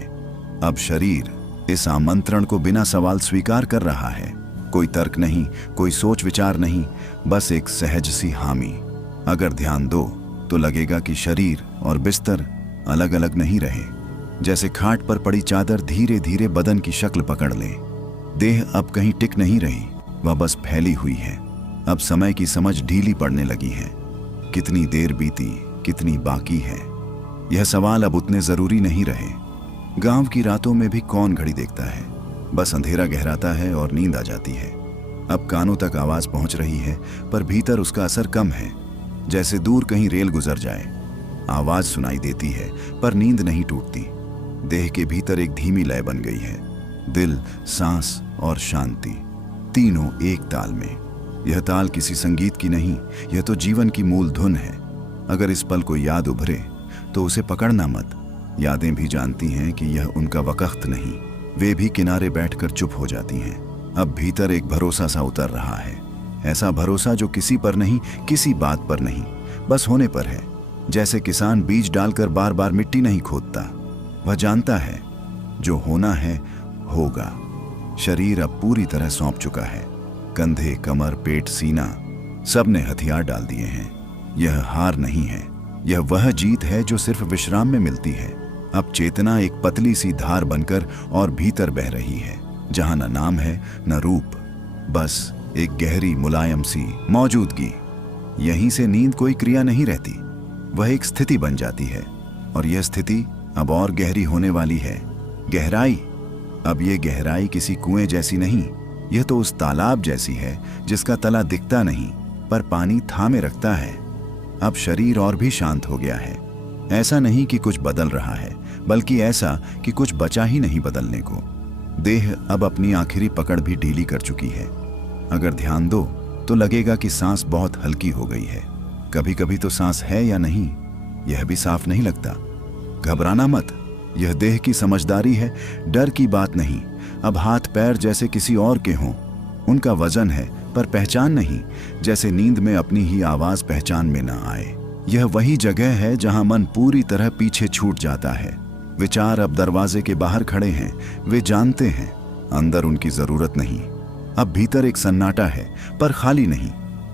अब शरीर इस आमंत्रण को बिना सवाल स्वीकार कर रहा है। कोई तर्क नहीं, कोई सोच विचार नहीं, बस एक सहज सी हामी। अगर ध्यान दो तो लगेगा कि शरीर और बिस्तर अलग अलग नहीं रहे। जैसे खाट पर पड़ी चादर धीरे धीरे बदन की शक्ल पकड़ ले। देह अब कहीं टिक नहीं रही, वह बस फैली हुई है। अब समय की समझ ढीली पड़ने लगी है। कितनी देर बीती, कितनी बाकी है, यह सवाल अब उतने जरूरी नहीं रहे। गांव की रातों में भी कौन घड़ी देखता है, बस अंधेरा गहराता है और नींद आ जाती है। अब कानों तक आवाज पहुंच रही है, पर भीतर उसका असर कम है। जैसे दूर कहीं रेल गुजर जाए, आवाज सुनाई देती है पर नींद नहीं टूटती। देह के भीतर एक धीमी लय बन गई है। दिल, सांस और शांति, तीनों एक ताल में। यह ताल किसी संगीत की नहीं, यह तो जीवन की मूल धुन है। अगर इस पल को याद उभरे तो उसे पकड़ना मत। यादें भी जानती हैं कि यह उनका वक्त नहीं, वे भी किनारे बैठकर चुप हो जाती हैं। अब भीतर एक भरोसा सा उतर रहा है, ऐसा भरोसा जो किसी पर नहीं, किसी बात पर नहीं, बस होने पर है। जैसे किसान बीज डालकर बार बार मिट्टी नहीं खोदता, वह जानता है जो होना है होगा। शरीर अब पूरी तरह सौंप चुका है। कंधे, कमर, पेट, सीना, सब ने हथियार डाल दिए हैं। यह हार नहीं है, यह वह जीत है जो सिर्फ विश्राम में मिलती है। अब चेतना एक पतली सी धार बनकर और भीतर बह रही है, जहां न नाम है न रूप, बस एक गहरी मुलायम सी मौजूदगी। यहीं से नींद कोई क्रिया नहीं रहती, वह एक स्थिति बन जाती है। और यह स्थिति अब और गहरी होने वाली है। गहराई, अब ये गहराई किसी कुएं जैसी नहीं, यह तो उस तालाब जैसी है जिसका तला दिखता नहीं पर पानी थामे रखता है। अब शरीर और भी शांत हो गया है। ऐसा नहीं कि कुछ बदल रहा है, बल्कि ऐसा कि कुछ बचा ही नहीं बदलने को। देह अब अपनी आखिरी पकड़ भी ढीली कर चुकी है। अगर ध्यान दो तो लगेगा कि सांस बहुत हल्की हो गई है। कभी कभी तो सांस है या नहीं, यह भी साफ नहीं लगता। घबराना मत, यह देह की समझदारी है, डर की बात नहीं। अब हाथ पैर जैसे किसी और के हों, उनका वजन है पर पहचान नहीं। जैसे नींद में अपनी ही आवाज पहचान में ना आए। यह वही जगह है जहां मन पूरी तरह पीछे छूट जाता है। विचार अब दरवाजे के बाहर खड़े हैं, वे जानते हैं अंदर उनकी जरूरत नहीं। अब भीतर एक सन्नाटा है, पर खाली नहीं।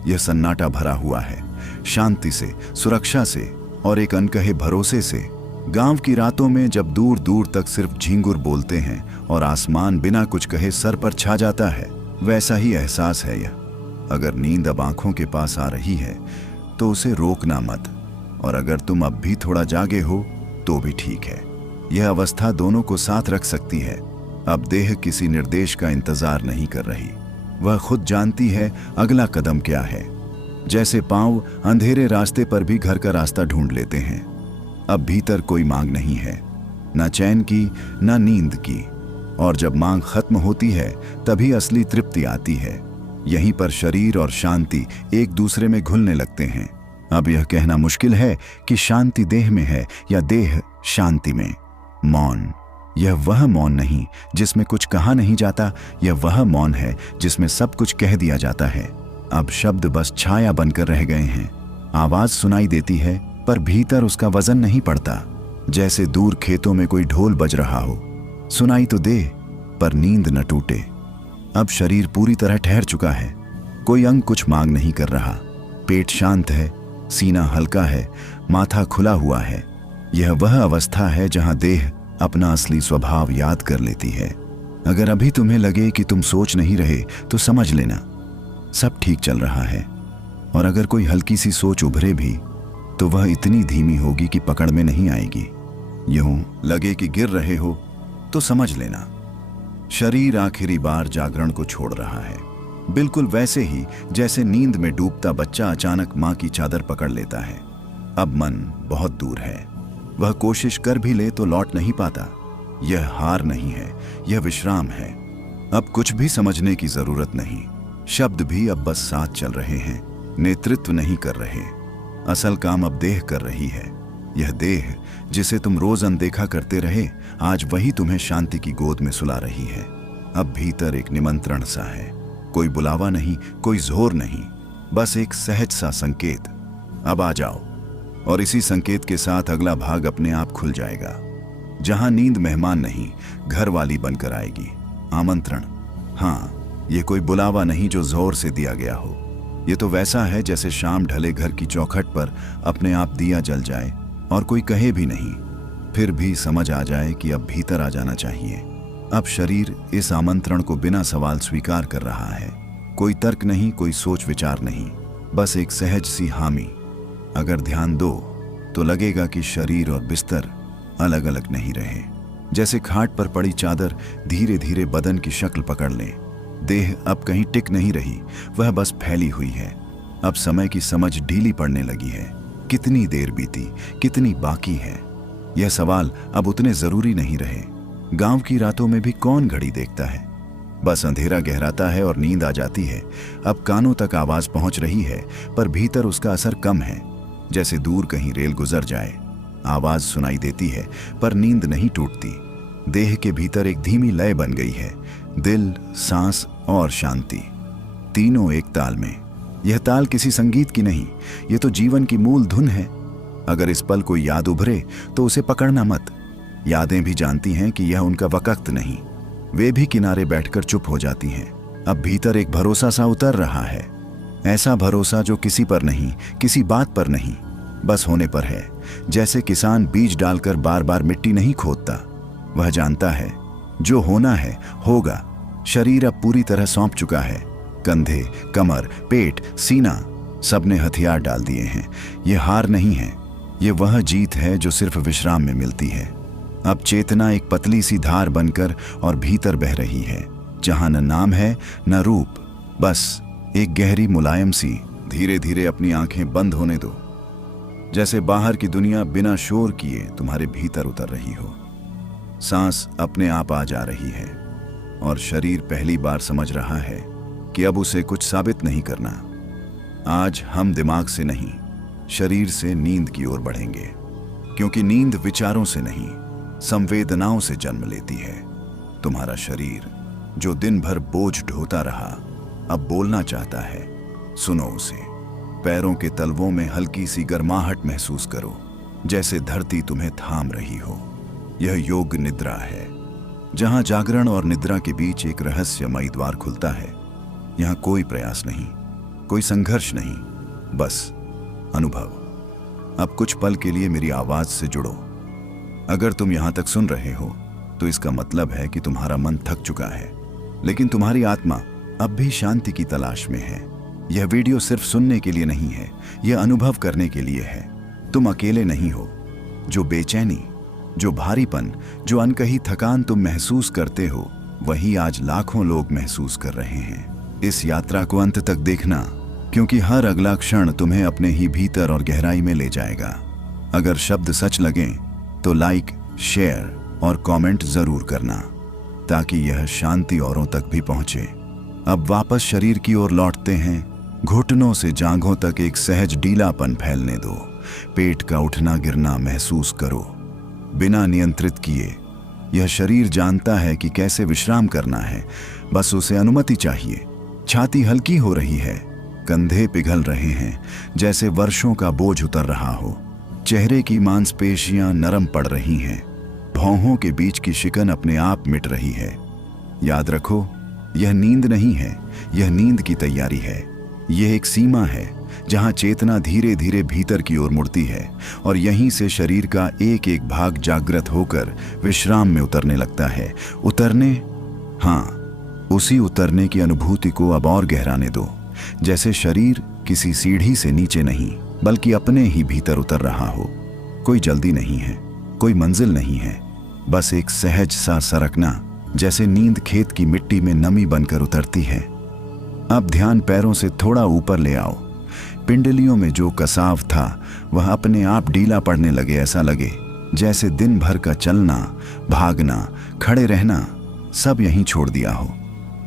यह सन्नाटा भरा हुआ है शांति से, सुरक्षा से और एक अनकहे भरोसे से। गांव की रातों में जब दूर दूर तक सिर्फ झींगुर बोलते हैं और आसमान बिना कुछ कहे सर पर छा जाता है, वैसा ही एहसास है यह। अगर नींद अब आंखों के पास आ रही है तो उसे रोकना मत, और अगर तुम अब भी थोड़ा जागे हो तो भी ठीक है। यह अवस्था दोनों को साथ रख सकती है। अब देह किसी निर्देश का इंतजार नहीं कर रही, वह खुद जानती है अगला कदम क्या है। जैसे पांव अंधेरे रास्ते पर भी घर का रास्ता ढूंढ लेते हैं। अब भीतर कोई मांग नहीं है, न चैन की न नींद की। और जब मांग खत्म होती है तभी असली तृप्ति आती है। यहीं पर शरीर और शांति एक दूसरे में घुलने लगते हैं। अब यह कहना मुश्किल है कि शांति देह में है या देह शांति में। मौन, यह वह मौन नहीं जिसमें कुछ कहा नहीं जाता, यह वह मौन है जिसमें सब कुछ कह दिया जाता है। अब शब्द बस छाया बनकर रह गए हैं। आवाज सुनाई देती है पर भीतर उसका वजन नहीं पड़ता। जैसे दूर खेतों में कोई ढोल बज रहा हो, सुनाई तो दे पर नींद न टूटे। अब शरीर पूरी तरह ठहर चुका है, कोई अंग कुछ मांग नहीं कर रहा। पेट शांत है, सीना हल्का है, माथा खुला हुआ है। यह वह अवस्था है जहां देह अपना असली स्वभाव याद कर लेती है। अगर अभी तुम्हें लगे कि तुम सोच नहीं रहे तो समझ लेना सब ठीक चल रहा है। और अगर कोई हल्की सी सोच उभरे भी तो वह इतनी धीमी होगी कि पकड़ में नहीं आएगी। यूं लगे कि गिर रहे हो तो समझ लेना शरीर आखिरी बार जागरण को छोड़ रहा है। बिल्कुल वैसे ही जैसे नींद में डूबता बच्चा अचानक मां की चादर पकड़ लेता है। अब मन बहुत दूर है, वह कोशिश कर भी ले तो लौट नहीं पाता। यह हार नहीं है, यह विश्राम है। अब कुछ भी समझने की जरूरत नहीं। शब्द भी अब बस साथ चल रहे हैं, नेतृत्व नहीं कर रहे। असल काम अब देह कर रही है। यह देह जिसे तुम रोज अनदेखा करते रहे, आज वही तुम्हें शांति की गोद में सुला रही है। अब भीतर एक निमंत्रण सा है, कोई बुलावा नहीं, कोई जोर नहीं, बस एक सहज सा संकेत, अब आ जाओ। और इसी संकेत के साथ अगला भाग अपने आप खुल जाएगा, जहां नींद मेहमान नहीं, घर वाली बनकर आएगी। आमंत्रण, हाँ, ये कोई बुलावा नहीं जो जोर से दिया गया हो। ये तो वैसा है जैसे शाम ढले घर की चौखट पर अपने आप दिया जल जाए और कोई कहे भी नहीं, फिर भी समझ आ जाए कि अब भीतर आ जाना चाहिए। अब शरीर इस आमंत्रण को बिना सवाल स्वीकार कर रहा है। कोई तर्क नहीं, कोई सोच विचार नहीं, बस एक सहज सी हामी। अगर ध्यान दो तो लगेगा कि शरीर और बिस्तर अलग अलग नहीं रहे, जैसे खाट पर पड़ी चादर धीरे धीरे बदन की शक्ल पकड़ ले। देह अब कहीं टिक नहीं रही, वह बस फैली हुई है। अब समय की समझ ढीली पड़ने लगी है। कितनी देर बीती, कितनी बाकी है, यह सवाल अब उतने जरूरी नहीं रहे। गांव की रातों में भी कौन घड़ी देखता है, बस अंधेरा गहराता है और नींद आ जाती है। अब कानों तक आवाज पहुंच रही है, पर भीतर उसका असर कम है। जैसे दूर कहीं रेल गुजर जाए, आवाज सुनाई देती है पर नींद नहीं टूटती। देह के भीतर एक धीमी लय बन गई है, दिल, सांस और शांति, तीनों एक ताल में। यह ताल किसी संगीत की नहीं, यह तो जीवन की मूल धुन है। अगर इस पल कोई याद उभरे तो उसे पकड़ना मत। यादें भी जानती हैं कि यह उनका वक्त नहीं, वे भी किनारे बैठकर चुप हो जाती हैं। अब भीतर एक भरोसा सा उतर रहा है, ऐसा भरोसा जो किसी पर नहीं, किसी बात पर नहीं, बस होने पर है। जैसे किसान बीज डालकर बार बार मिट्टी नहीं खोदता, वह जानता है जो होना है होगा। शरीर अब पूरी तरह सौंप चुका है, कंधे, कमर, पेट, सीना, सबने हथियार डाल दिए हैं। यह हार नहीं है, यह वह जीत है जो सिर्फ विश्राम में मिलती है। अब चेतना एक पतली सी धार बनकर और भीतर बह रही है, जहां न नाम है न रूप, बस एक गहरी मुलायम सी। धीरे धीरे अपनी आंखें बंद होने दो, जैसे बाहर की दुनिया बिना शोर किए तुम्हारे भीतर उतर रही हो। सांस अपने आप आ जा रही है और शरीर पहली बार समझ रहा है कि अब उसे कुछ साबित नहीं करना। आज हम दिमाग से नहीं, शरीर से नींद की ओर बढ़ेंगे, क्योंकि नींद विचारों से नहीं, संवेदनाओं से जन्म लेती है। तुम्हारा शरीर जो दिन भर बोझ ढोता रहा, अब बोलना चाहता है, सुनो उसे। पैरों के तलवों में हल्की सी गर्माहट महसूस करो, जैसे धरती तुम्हें थाम रही हो। यह योग निद्रा है, जहां जागरण और निद्रा के बीच एक रहस्यमयी द्वार खुलता है। यहां कोई प्रयास नहीं, कोई संघर्ष नहीं, बस अनुभव। अब कुछ पल के लिए मेरी आवाज से जुड़ो। अगर तुम यहां तक सुन रहे हो तो इसका मतलब है कि तुम्हारा मन थक चुका है, लेकिन तुम्हारी आत्मा अब भी शांति की तलाश में है। यह वीडियो सिर्फ सुनने के लिए नहीं है, यह अनुभव करने के लिए है। तुम अकेले नहीं हो। जो बेचैनी, जो भारीपन, जो अनकही थकान तुम महसूस करते हो, वही आज लाखों लोग महसूस कर रहे हैं। इस यात्रा को अंत तक देखना, क्योंकि हर अगला क्षण तुम्हें अपने ही भीतर और गहराई में ले जाएगा। अगर शब्द सच लगें तो लाइक, शेयर और कमेंट जरूर करना, ताकि यह शांति औरों तक भी पहुंचे। अब वापस शरीर की ओर लौटते हैं। घुटनों से जांघों तक एक सहज ढीलापन फैलने दो। पेट का उठना गिरना महसूस करो, बिना नियंत्रित किए। यह शरीर जानता है कि कैसे विश्राम करना है, बस उसे अनुमति चाहिए। छाती हल्की हो रही है, कंधे पिघल रहे हैं, जैसे वर्षों का बोझ उतर रहा हो। चेहरे की मांसपेशियां नरम पड़ रही हैं, भौहों के बीच की शिकन अपने आप मिट रही है। याद रखो, यह नींद नहीं है, यह नींद की तैयारी है। यह एक सीमा है जहां चेतना धीरे धीरे भीतर की ओर मुड़ती है और यहीं से शरीर का एक एक भाग जागृत होकर विश्राम में उतरने लगता है। उतरने, हाँ, उसी उतरने की अनुभूति को अब और गहराने दो, जैसे शरीर किसी सीढ़ी से नीचे नहीं, बल्कि अपने ही भीतर उतर रहा हो। कोई जल्दी नहीं है, कोई मंजिल नहीं है, बस एक सहज सा सरकना, जैसे नींद खेत की मिट्टी में नमी बनकर उतरती है। अब ध्यान पैरों से थोड़ा ऊपर ले आओ। पिंडलियों में जो कसाव था वह अपने आप ढीला पड़ने लगे। ऐसा लगे जैसे दिन भर का चलना, भागना, खड़े रहना सब यहीं छोड़ दिया हो।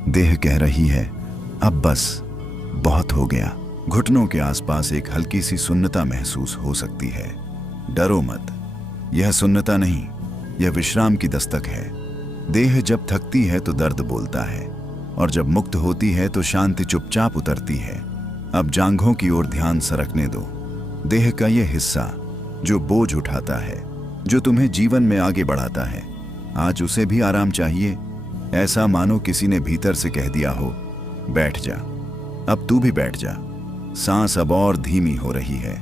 देह कह रही है, अब बस बहुत हो गया। घुटनों के आसपास एक हल्की सी सुन्नता महसूस हो सकती है। डरो मत, यह सुन्नता नहीं, यह विश्राम की दस्तक है। देह जब थकती है तो दर्द बोलता है, और जब मुक्त होती है तो शांति चुपचाप उतरती है। अब जांघों की ओर ध्यान सरकने दो। देह का ये हिस्सा जो बोझ उठाता है, जो तुम्हें जीवन में आगे बढ़ाता है, आज उसे भी आराम चाहिए। ऐसा मानो किसी ने भीतर से कह दिया हो, बैठ जा, अब तू भी बैठ जा। सांस अब और धीमी हो रही है।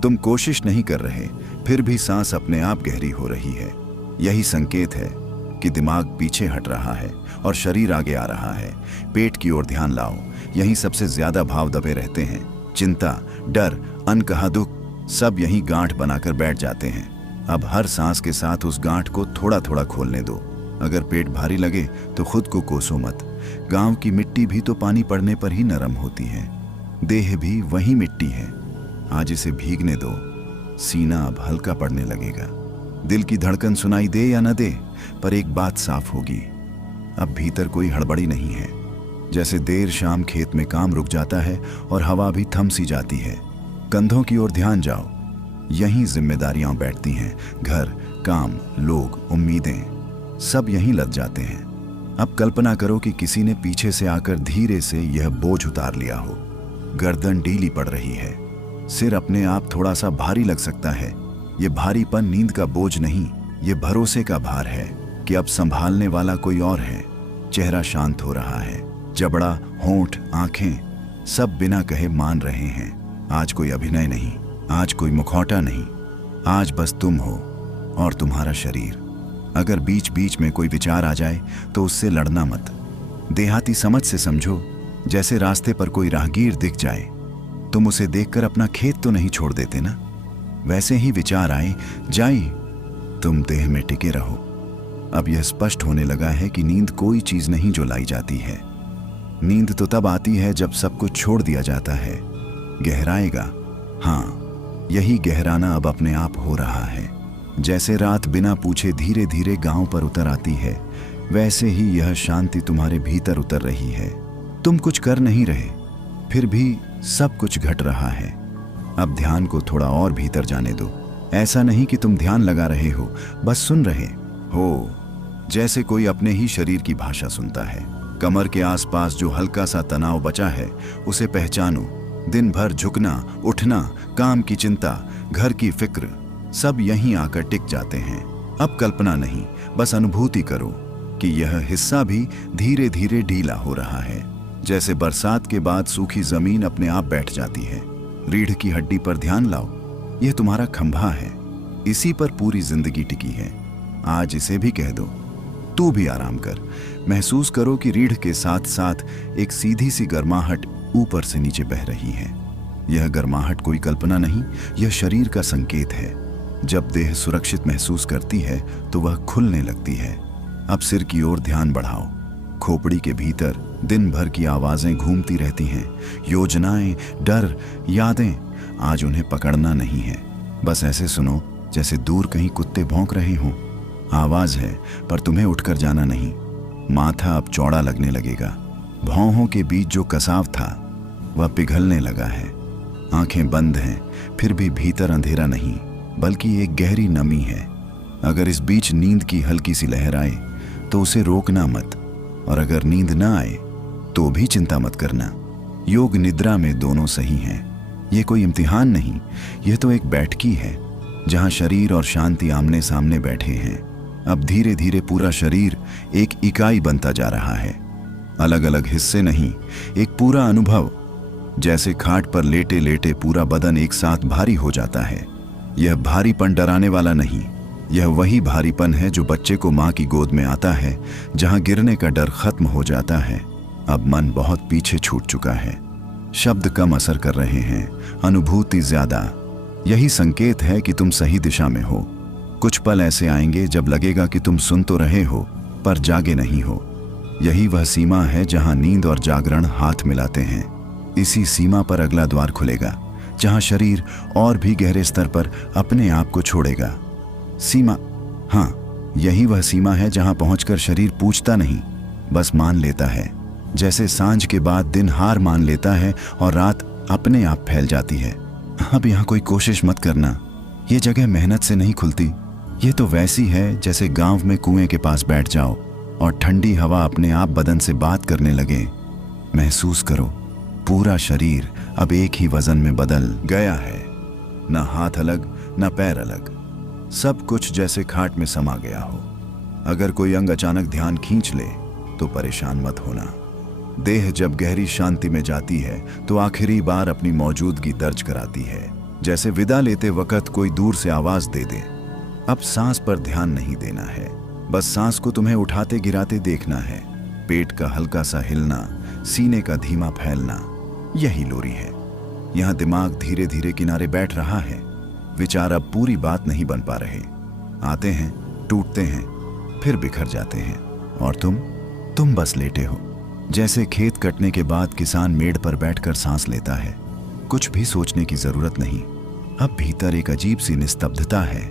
तुम कोशिश नहीं कर रहे, फिर भी सांस अपने आप गहरी हो रही है। यही संकेत है कि दिमाग पीछे हट रहा है और शरीर आगे आ रहा है। पेट की ओर ध्यान लाओ, यहीं सबसे ज्यादा भाव दबे रहते हैं। चिंता, डर, अनकहा दुख सब यहीं गांठ बनाकर बैठ जाते हैं। अब हर सांस के साथ उस गांठ को थोड़ा थोड़ा खोलने दो। अगर पेट भारी लगे तो खुद को कोसो मत। गांव की मिट्टी भी तो पानी पड़ने पर ही नरम होती है। देह भी वही मिट्टी है, आज इसे भीगने दो। सीना अब हल्का पड़ने लगेगा। दिल की धड़कन सुनाई दे या न दे, पर एक बात साफ होगी, अब भीतर कोई हड़बड़ी नहीं है। जैसे देर शाम खेत में काम रुक जाता है और हवा भी थम सी जाती है। कंधों की ओर ध्यान जाओ, यहीं जिम्मेदारियां बैठती हैं। घर, काम, लोग, उम्मीदें सब यहीं लग जाते हैं। अब कल्पना करो कि किसी ने पीछे से आकर धीरे से यह बोझ उतार लिया हो। गर्दन ढीली पड़ रही है, सिर अपने आप थोड़ा सा भारी लग सकता है। ये भारीपन नींद का बोझ नहीं, ये भरोसे का भार है कि अब संभालने वाला कोई और है। चेहरा शांत हो रहा है, जबड़ा, होंठ, आंखें सब बिना कहे मान रहे हैं। आज कोई अभिनय नहीं, आज कोई मुखौटा नहीं, आज बस तुम हो और तुम्हारा शरीर। अगर बीच बीच में कोई विचार आ जाए तो उससे लड़ना मत। देहाती समझ से समझो, जैसे रास्ते पर कोई राहगीर दिख जाए, तुम उसे देखकर अपना खेत तो नहीं छोड़ देते ना। वैसे ही विचार आए जाए, तुम देह में टिके रहो। अब यह स्पष्ट होने लगा है कि नींद कोई चीज नहीं जो लाई जाती है। नींद तो तब आती है जब सब कुछ छोड़ दिया जाता है। गहराएगा, हाँ, यही गहराना अब अपने आप हो रहा है। जैसे रात बिना पूछे धीरे धीरे गांव पर उतर आती है, वैसे ही यह शांति तुम्हारे भीतर उतर रही है। तुम कुछ कर नहीं रहे, फिर भी सब कुछ घट रहा है। अब ध्यान को थोड़ा और भीतर जाने दो। ऐसा नहीं कि तुम ध्यान लगा रहे हो, बस सुन रहे हो, जैसे कोई अपने ही शरीर की भाषा सुनता है। कमर के आसपास जो हल्का सा तनाव बचा है, उसे पहचानो। दिन भर झुकना, उठना, काम की चिंता, घर की फिक्र सब यहीं आकर टिक जाते हैं। अब कल्पना नहीं, बस अनुभूति करो कि यह हिस्सा भी धीरे धीरे ढीला हो रहा है। जैसे बरसात के बाद सूखी जमीन अपने आप बैठ जाती है। रीढ़ की हड्डी पर ध्यान लाओ, यह तुम्हारा खंभा है, इसी पर पूरी जिंदगी टिकी है। आज इसे भी कह दो, तू भी आराम कर। महसूस करो कि रीढ़ के साथ साथ एक सीधी सी गर्माहट ऊपर से नीचे बह रही है। यह गर्माहट कोई कल्पना नहीं, यह शरीर का संकेत है। जब देह सुरक्षित महसूस करती है तो वह खुलने लगती है। अब सिर की ओर ध्यान बढ़ाओ। खोपड़ी के भीतर दिन भर की आवाजें घूमती रहती हैं, योजनाएं, डर, यादें। आज उन्हें पकड़ना नहीं है, बस ऐसे सुनो जैसे दूर कहीं कुत्ते भौंक रहे हों। आवाज है, पर तुम्हें उठकर जाना नहीं। माथा अब चौड़ा लगने लगेगा। भौहों के बीच जो कसाव था वह पिघलने लगा है। आंखें बंद हैं, फिर भी भीतर अंधेरा नहीं, बल्कि एक गहरी नमी है। अगर इस बीच नींद की हल्की सी लहर आए तो उसे रोकना मत, और अगर नींद ना आए तो भी चिंता मत करना। योग निद्रा में दोनों सही हैं। ये कोई इम्तिहान नहीं, यह तो एक बैठकी है जहां शरीर और शांति आमने सामने बैठे हैं। अब धीरे धीरे पूरा शरीर एक इकाई बनता जा रहा है। अलग अलग हिस्से नहीं, एक पूरा अनुभव। जैसे खाट पर लेटे लेटे पूरा बदन एक साथ भारी हो जाता है। यह भारीपन डराने वाला नहीं, यह वही भारीपन है जो बच्चे को माँ की गोद में आता है, जहां गिरने का डर खत्म हो जाता है। अब मन बहुत पीछे छूट चुका है। शब्द कम असर कर रहे हैं, अनुभूति ज्यादा। यही संकेत है कि तुम सही दिशा में हो। कुछ पल ऐसे आएंगे जब लगेगा कि तुम सुन तो रहे हो पर जागे नहीं हो। यही वह सीमा है जहां नींद और जागरण हाथ मिलाते हैं। इसी सीमा पर अगला द्वार खुलेगा, जहां शरीर और भी गहरे स्तर पर अपने आप को छोड़ेगा। सीमा, हाँ, यही वह सीमा है जहां पहुंचकर शरीर पूछता नहीं, बस मान लेता है। जैसे सांझ के बाद दिन हार मान लेता है और रात अपने आप फैल जाती है। अब यहाँ कोई कोशिश मत करना, ये जगह मेहनत से नहीं खुलती। ये तो वैसी है जैसे गांव में कुएं के पास बैठ जाओ, और ठंडी हवा अपने आप बदन से बात करने लगे। महसूस करो, पूरा शरीर अब एक ही वजन में बदल गया है। न हाथ अलग, न पैर अलग, सब कुछ जैसे खाट में समा गया हो। अगर कोई अंग अचानक ध्यान खींच ले तो परेशान मत होना। देह जब गहरी शांति में जाती है तो आखिरी बार अपनी मौजूदगी दर्ज कराती है, जैसे विदा लेते वक्त कोई दूर से आवाज दे दे। अब सांस पर ध्यान नहीं देना है, बस सांस को तुम्हें उठाते गिराते देखना है। पेट का हल्का सा हिलना, सीने का धीमा फैलना, यही लोरी है। यहां दिमाग धीरे धीरे किनारे बैठ रहा है। विचार अब पूरी बात नहीं बन पा रहे। आते हैं, टूटते हैं, फिर बिखर जाते हैं, और तुम बस लेटे हो। जैसे खेत कटने के बाद किसान मेड़ पर बैठकर सांस लेता है। कुछ भी सोचने की जरूरत नहीं। अब भीतर एक अजीब सी निस्तब्धता है।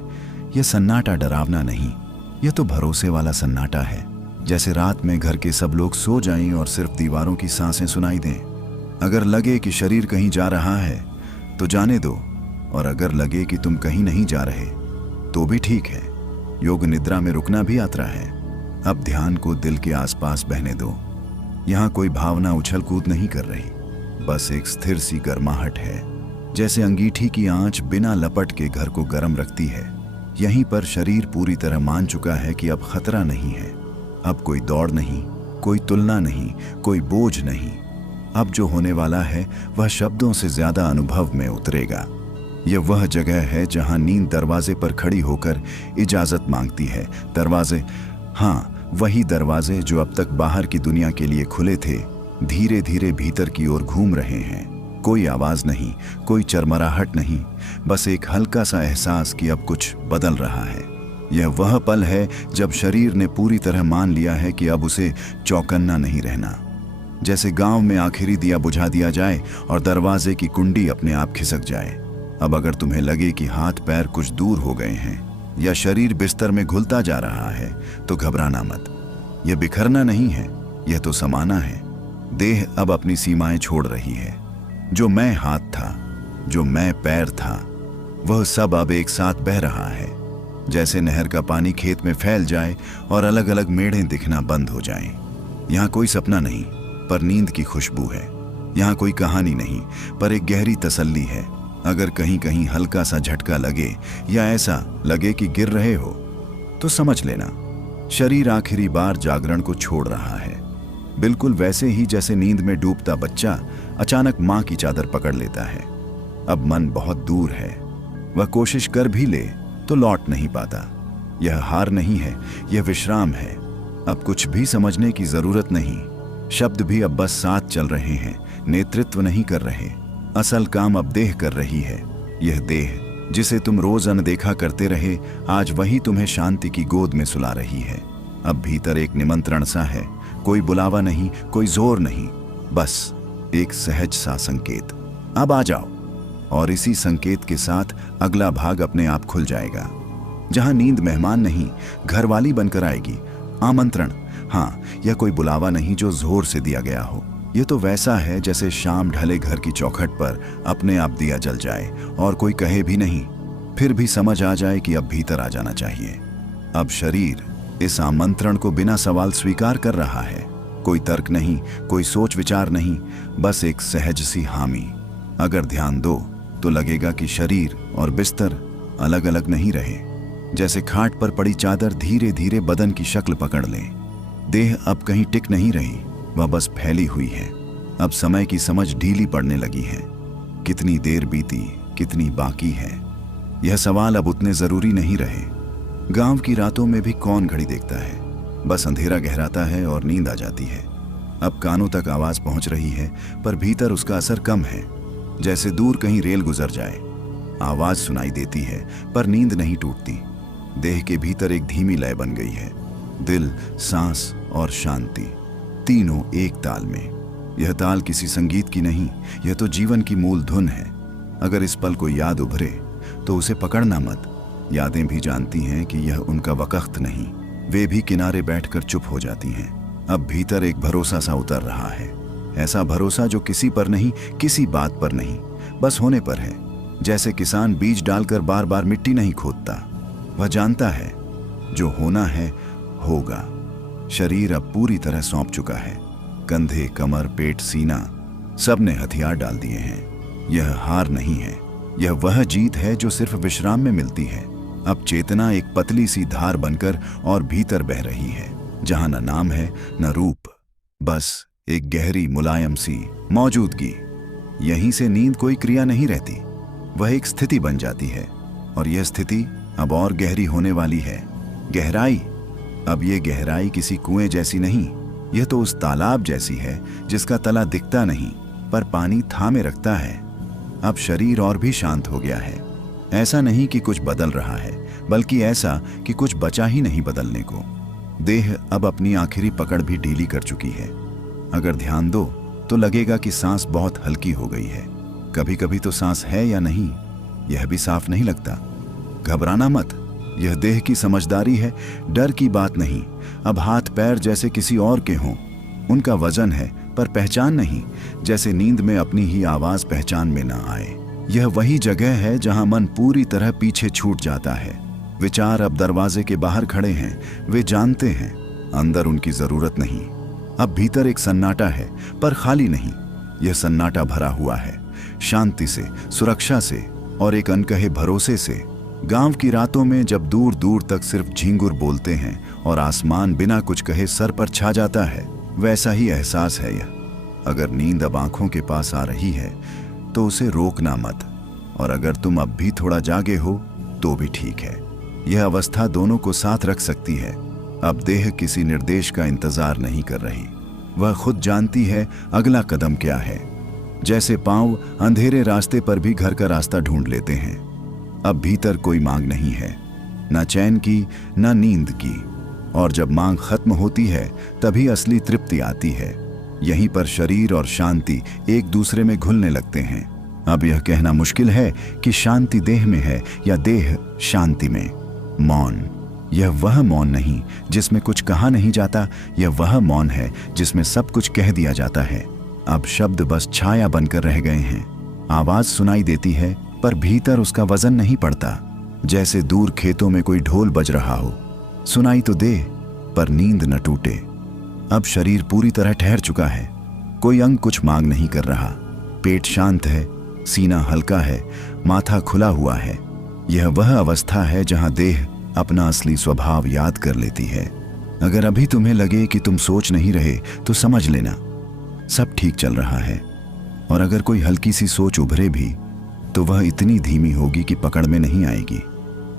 यह सन्नाटा डरावना नहीं, यह तो भरोसे वाला सन्नाटा है। जैसे रात में घर के सब लोग सो जाएं और सिर्फ दीवारों की सांसें सुनाई दें। अगर लगे कि शरीर कहीं जा रहा है तो जाने दो, और अगर लगे कि तुम कहीं नहीं जा रहे तो भी ठीक है। योग निद्रा में रुकना भी यात्रा है। अब ध्यान को दिल के आसपास बहने दो। यहाँ कोई भावना उछल कूद नहीं कर रही, बस एक स्थिर सी गर्माहट है। जैसे अंगीठी की आंच बिना लपट के घर को गर्म रखती है। यहीं पर शरीर पूरी तरह मान चुका है कि अब खतरा नहीं है। अब कोई दौड़ नहीं, कोई तुलना नहीं, कोई बोझ नहीं। अब जो होने वाला है वह शब्दों से ज्यादा अनुभव में उतरेगा। यह वह जगह है जहां नींद दरवाजे पर खड़ी होकर इजाजत मांगती है। दरवाजे, हाँ, वही दरवाजे जो अब तक बाहर की दुनिया के लिए खुले थे, धीरे धीरे भीतर की ओर घूम रहे हैं। कोई आवाज नहीं, कोई चरमराहट नहीं, बस एक हल्का सा एहसास कि अब कुछ बदल रहा है। यह वह पल है जब शरीर ने पूरी तरह मान लिया है कि अब उसे चौकन्ना नहीं रहना। जैसे गांव में आखिरी दिया बुझा दिया जाए और दरवाजे की कुंडी अपने आप खिसक जाए। अब अगर तुम्हें लगे कि हाथ पैर कुछ दूर हो गए हैं या शरीर बिस्तर में घुलता जा रहा है तो घबराना मत। यह बिखरना नहीं है, यह तो समाना है। देह अब अपनी सीमाएं छोड़ रही है। जो मैं हाथ था, जो मैं पैर था, वह सब अब एक साथ बह रहा है। जैसे नहर का पानी खेत में फैल जाए और अलग अलग मेढ़ें दिखना बंद हो जाएं। यहाँ कोई सपना नहीं, पर नींद की खुशबू है। यहाँ कोई कहानी नहीं, पर एक गहरी तसल्ली है। अगर कहीं कहीं हल्का सा झटका लगे या ऐसा लगे कि गिर रहे हो तो समझ लेना, शरीर आखिरी बार जागरण को छोड़ रहा है। बिल्कुल वैसे ही जैसे नींद में डूबता बच्चा अचानक मां की चादर पकड़ लेता है। अब मन बहुत दूर है, वह कोशिश कर भी ले तो लौट नहीं पाता। यह हार नहीं है, यह विश्राम है। अब कुछ भी समझने की जरूरत नहीं। शब्द भी अब बस साथ चल रहे हैं, नेतृत्व नहीं कर रहे। असल काम अब देह कर रही है। यह देह जिसे तुम रोज अनदेखा करते रहे, आज वही तुम्हें शांति की गोद में सुला रही है। अब भीतर एक निमंत्रण सा है, कोई बुलावा नहीं, कोई जोर नहीं, बस एक सहज सा संकेत, अब आ जाओ। और इसी संकेत के साथ अगला भाग अपने आप खुल जाएगा, जहां नींद मेहमान नहीं, घरवाली बनकर आएगी। आमंत्रण, हाँ, यह कोई बुलावा नहीं जो जोर से दिया गया हो। यह तो वैसा है जैसे शाम ढले घर की चौखट पर अपने आप दिया जल जाए और कोई कहे भी नहीं, फिर भी समझ आ जाए कि अब भीतर आ जाना चाहिए। अब शरीर इस आमंत्रण को बिना सवाल स्वीकार कर रहा है। कोई तर्क नहीं, कोई सोच विचार नहीं, बस एक सहज सी हामी। अगर ध्यान दो तो लगेगा कि शरीर और बिस्तर अलग अलग नहीं रहे। जैसे खाट पर पड़ी चादर धीरे धीरे बदन की शक्ल पकड़ ले। देह अब कहीं टिक नहीं रही, वह बस फैली हुई है। अब समय की समझ ढीली पड़ने लगी है। कितनी देर बीती, कितनी बाकी है, यह सवाल अब उतने जरूरी नहीं रहे। गांव की रातों में भी कौन घड़ी देखता है, बस अंधेरा गहराता है और नींद आ जाती है। अब कानों तक आवाज पहुंच रही है, पर भीतर उसका असर कम है। जैसे दूर कहीं रेल गुजर जाए, आवाज सुनाई देती है पर नींद नहीं टूटती। देह के भीतर एक धीमी लय बन गई है। दिल, सांस और शांति तीनों एक ताल में। यह ताल किसी संगीत की नहीं, यह तो जीवन की मूल धुन है। अगर इस पल को याद उभरे तो उसे पकड़ना मत। यादें भी जानती हैं कि यह उनका वक्त नहीं, वे भी किनारे बैठकर चुप हो जाती हैं। अब भीतर एक भरोसा सा उतर रहा है, ऐसा भरोसा जो किसी पर नहीं, किसी बात पर नहीं, बस होने पर है। जैसे किसान बीज डालकर बार बार मिट्टी नहीं खोदता, वह जानता है जो होना है होगा। शरीर अब पूरी तरह सौंप चुका है। कंधे, कमर, पेट, सीना सब ने हथियार डाल दिए हैं। यह हार नहीं है, यह वह जीत है जो सिर्फ विश्राम में मिलती है। अब चेतना एक पतली सी धार बनकर और भीतर बह रही है, जहां न नाम है न रूप, बस एक गहरी मुलायम सी मौजूदगी। यहीं से नींद कोई क्रिया नहीं रहती, वह एक स्थिति बन जाती है। और यह स्थिति अब और गहरी होने वाली है। गहराई, अब ये गहराई किसी कुएं जैसी नहीं, यह तो उस तालाब जैसी है जिसका तला दिखता नहीं पर पानी थामे रखता है। अब शरीर और भी शांत हो गया है। ऐसा नहीं कि कुछ बदल रहा है, बल्कि ऐसा कि कुछ बचा ही नहीं बदलने को। देह अब अपनी आखिरी पकड़ भी ढीली कर चुकी है। अगर ध्यान दो तो लगेगा कि सांस बहुत हल्की हो गई है। कभी कभी तो सांस है या नहीं यह भी साफ नहीं लगता। घबराना मत, यह देह की समझदारी है, डर की बात नहीं। अब हाथ पैर जैसे किसी और के हों, उनका वजन है पर पहचान नहीं, जैसे नींद में अपनी ही आवाज पहचान में ना आए। यह वही जगह है जहां मन पूरी तरह पीछे छूट जाता है। विचार अब दरवाजे के बाहर खड़े हैं, वे जानते हैं अंदर उनकी जरूरत नहीं। अब भीतर एक सन्नाटा है, पर खाली नहीं। यह सन्नाटा भरा हुआ है शांति से, सुरक्षा से और एक अनकहे भरोसे से। गांव की रातों में जब दूर दूर तक सिर्फ झींगुर बोलते हैं और आसमान बिना कुछ कहे सर पर छा जाता है, वैसा ही एहसास है यह। अगर नींद अब आंखों के पास आ रही है तो उसे रोकना मत, और अगर तुम अब भी थोड़ा जागे हो तो भी ठीक है। यह अवस्था दोनों को साथ रख सकती है। अब देह किसी निर्देश का इंतजार नहीं कर रही, वह खुद जानती है अगला कदम क्या है। जैसे पांव अंधेरे रास्ते पर भी घर का रास्ता ढूंढ लेते हैं। अब भीतर कोई मांग नहीं है, न चैन की न नींद की। और जब मांग खत्म होती है तभी असली तृप्ति आती है। यहीं पर शरीर और शांति एक दूसरे में घुलने लगते हैं। अब यह कहना मुश्किल है कि शांति देह में है या देह शांति में। मौन, यह वह मौन नहीं जिसमें कुछ कहा नहीं जाता, यह वह मौन है जिसमें सब कुछ कह दिया जाता है। अब शब्द बस छाया बनकर रह गए हैं। आवाज सुनाई देती है पर भीतर उसका वजन नहीं पड़ता। जैसे दूर खेतों में कोई ढोल बज रहा हो, सुनाई तो दे पर नींद न टूटे। अब शरीर पूरी तरह ठहर चुका है, कोई अंग कुछ मांग नहीं कर रहा। पेट शांत है, सीना हल्का है, माथा खुला हुआ है। यह वह अवस्था है जहां देह अपना असली स्वभाव याद कर लेती है। अगर अभी तुम्हें लगे कि तुम सोच नहीं रहे तो समझ लेना सब ठीक चल रहा है। और अगर कोई हल्की सी सोच उभरे भी तो वह इतनी धीमी होगी कि पकड़ में नहीं आएगी।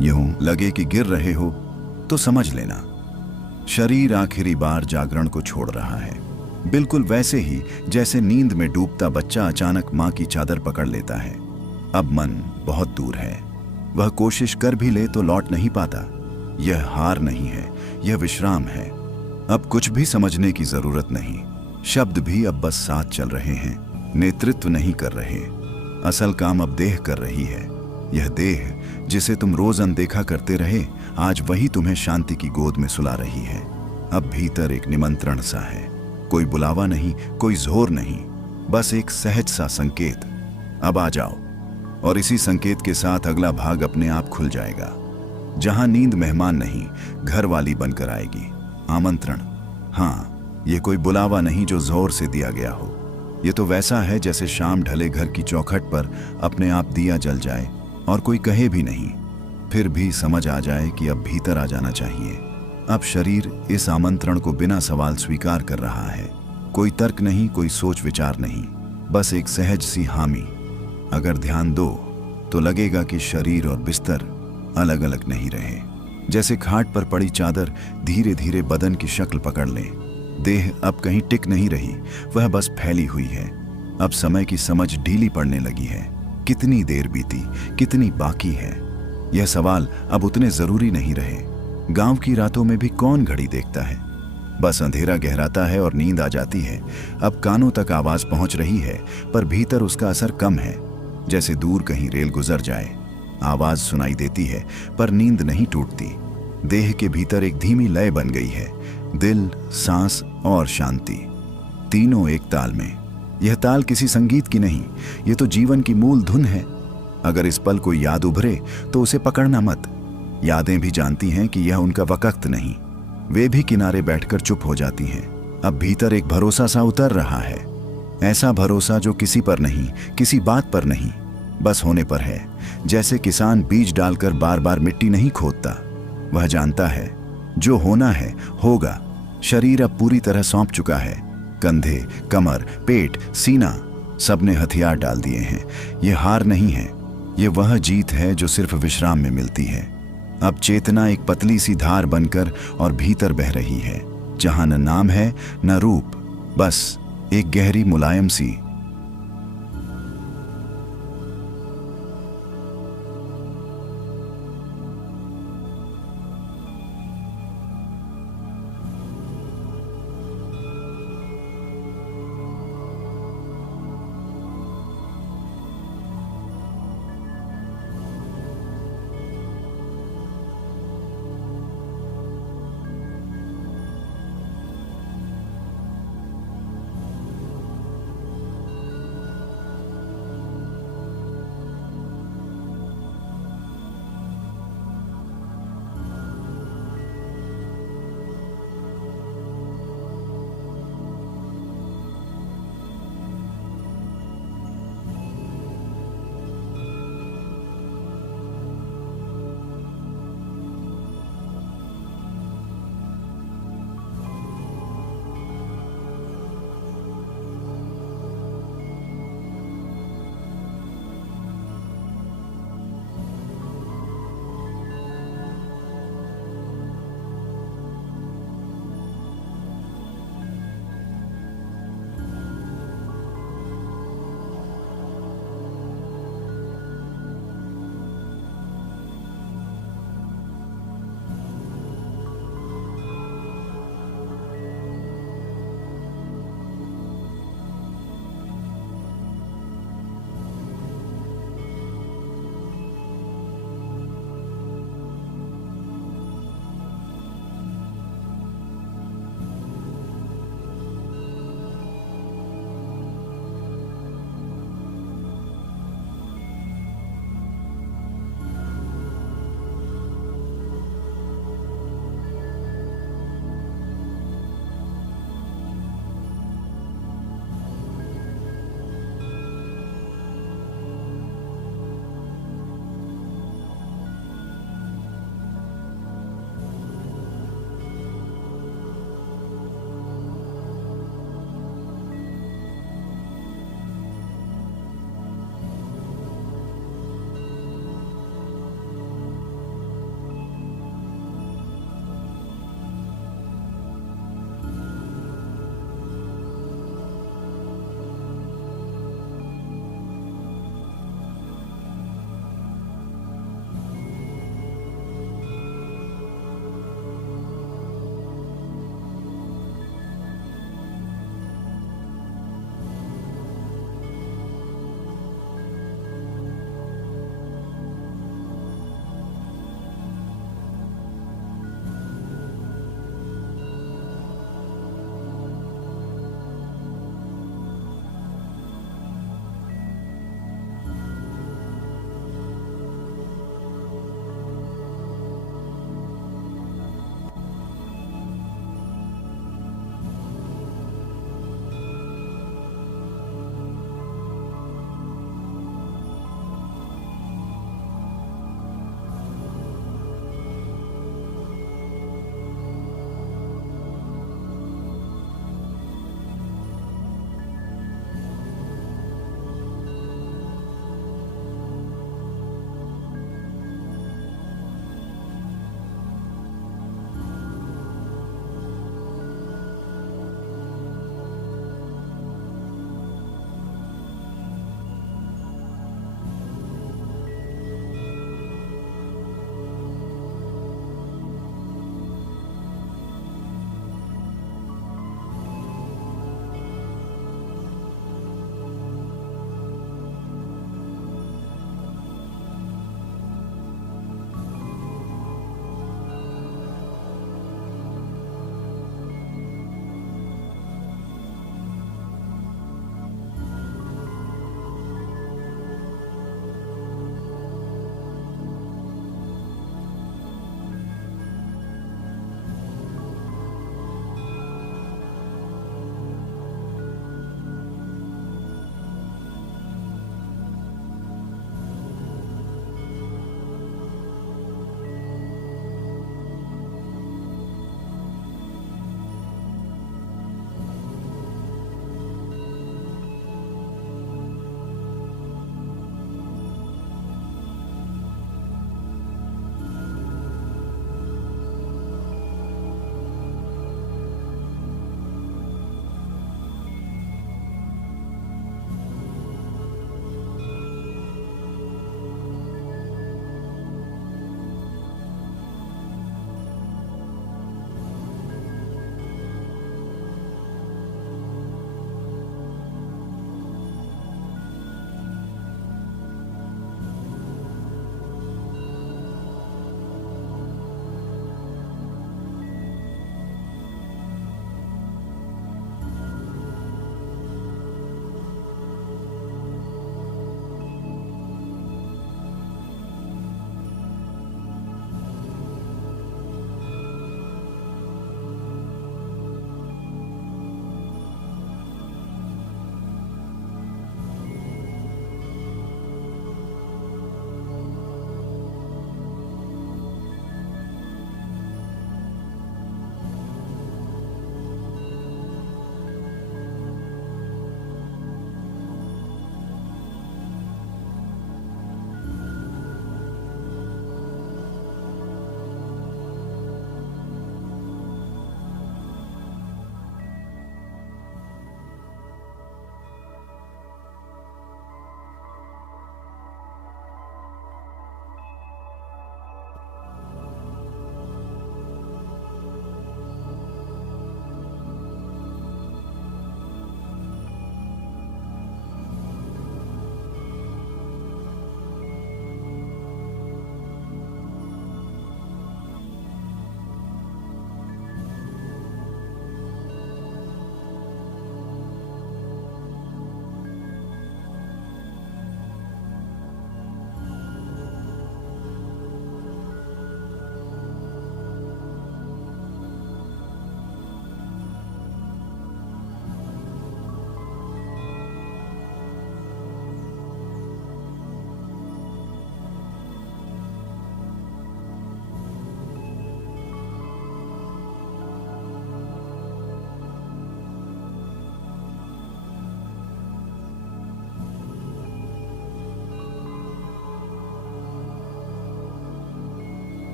यूं लगे कि गिर रहे हो तो समझ लेना शरीर आखिरी बार जागरण को छोड़ रहा है। बिल्कुल वैसे ही जैसे नींद में डूबता बच्चा अचानक मां की चादर पकड़ लेता है। अब मन बहुत दूर है, वह कोशिश कर भी ले तो लौट नहीं पाता। यह हार नहीं है, यह विश्राम है। अब कुछ भी समझने की जरूरत नहीं, शब्द भी अब बस साथ चल रहे हैं, नेतृत्व नहीं कर रहे। असल काम अब देह कर रही है। यह देह जिसे तुम रोज अनदेखा करते रहे, आज वही तुम्हें शांति की गोद में सुला रही है। अब भीतर एक निमंत्रण सा है, कोई बुलावा नहीं, कोई जोर नहीं, बस एक सहज सा संकेत, अब आ जाओ। और इसी संकेत के साथ अगला भाग अपने आप खुल जाएगा, जहां नींद मेहमान नहीं घर वाली बनकर आएगी। आमंत्रण, हाँ, ये कोई बुलावा नहीं जो जोर से दिया गया हो। ये तो वैसा है जैसे शाम ढले घर की चौखट पर अपने आप दिया जल जाए और कोई कहे भी नहीं, फिर भी समझ आ जाए कि अब भीतर आ जाना चाहिए। अब शरीर इस आमंत्रण को बिना सवाल स्वीकार कर रहा है। कोई तर्क नहीं, कोई सोच विचार नहीं, बस एक सहज सी हामी। अगर ध्यान दो तो लगेगा कि शरीर और बिस्तर अलग अलग नहीं रहे। जैसे खाट पर पड़ी चादर धीरे धीरे बदन की शक्ल पकड़ ले। देह अब कहीं टिक नहीं रही, वह बस फैली हुई है। अब समय की समझ ढीली पड़ने लगी है। कितनी देर बीती, कितनी बाकी है, यह सवाल अब उतने जरूरी नहीं रहे। गांव की रातों में भी कौन घड़ी देखता है, बस अंधेरा गहराता है और नींद आ जाती है। अब कानों तक आवाज पहुंच रही है पर भीतर उसका असर कम है। जैसे दूर कहीं रेल गुजर जाए, आवाज सुनाई देती है पर नींद नहीं टूटती। देह के भीतर एक धीमी लय बन गई है, दिल, सांस और शांति तीनों एक ताल में। यह ताल किसी संगीत की नहीं, यह तो जीवन की मूल धुन है। अगर इस पल कोई याद उभरे तो उसे पकड़ना मत। यादें भी जानती हैं कि यह उनका वक्त नहीं, वे भी किनारे बैठकर चुप हो जाती हैं। अब भीतर एक भरोसा सा उतर रहा है, ऐसा भरोसा जो किसी पर नहीं, किसी बात पर नहीं, बस होने पर है। जैसे किसान बीज डालकर बार बार मिट्टी नहीं खोदता, वह जानता है जो होना है होगा। शरीर अब पूरी तरह सौंप चुका है। कंधे, कमर, पेट, सीना, सबने हथियार डाल दिए हैं। ये हार नहीं है, ये वह जीत है जो सिर्फ विश्राम में मिलती है। अब चेतना एक पतली सी धार बनकर और भीतर बह रही है, जहां न नाम है न रूप, बस एक गहरी मुलायम सी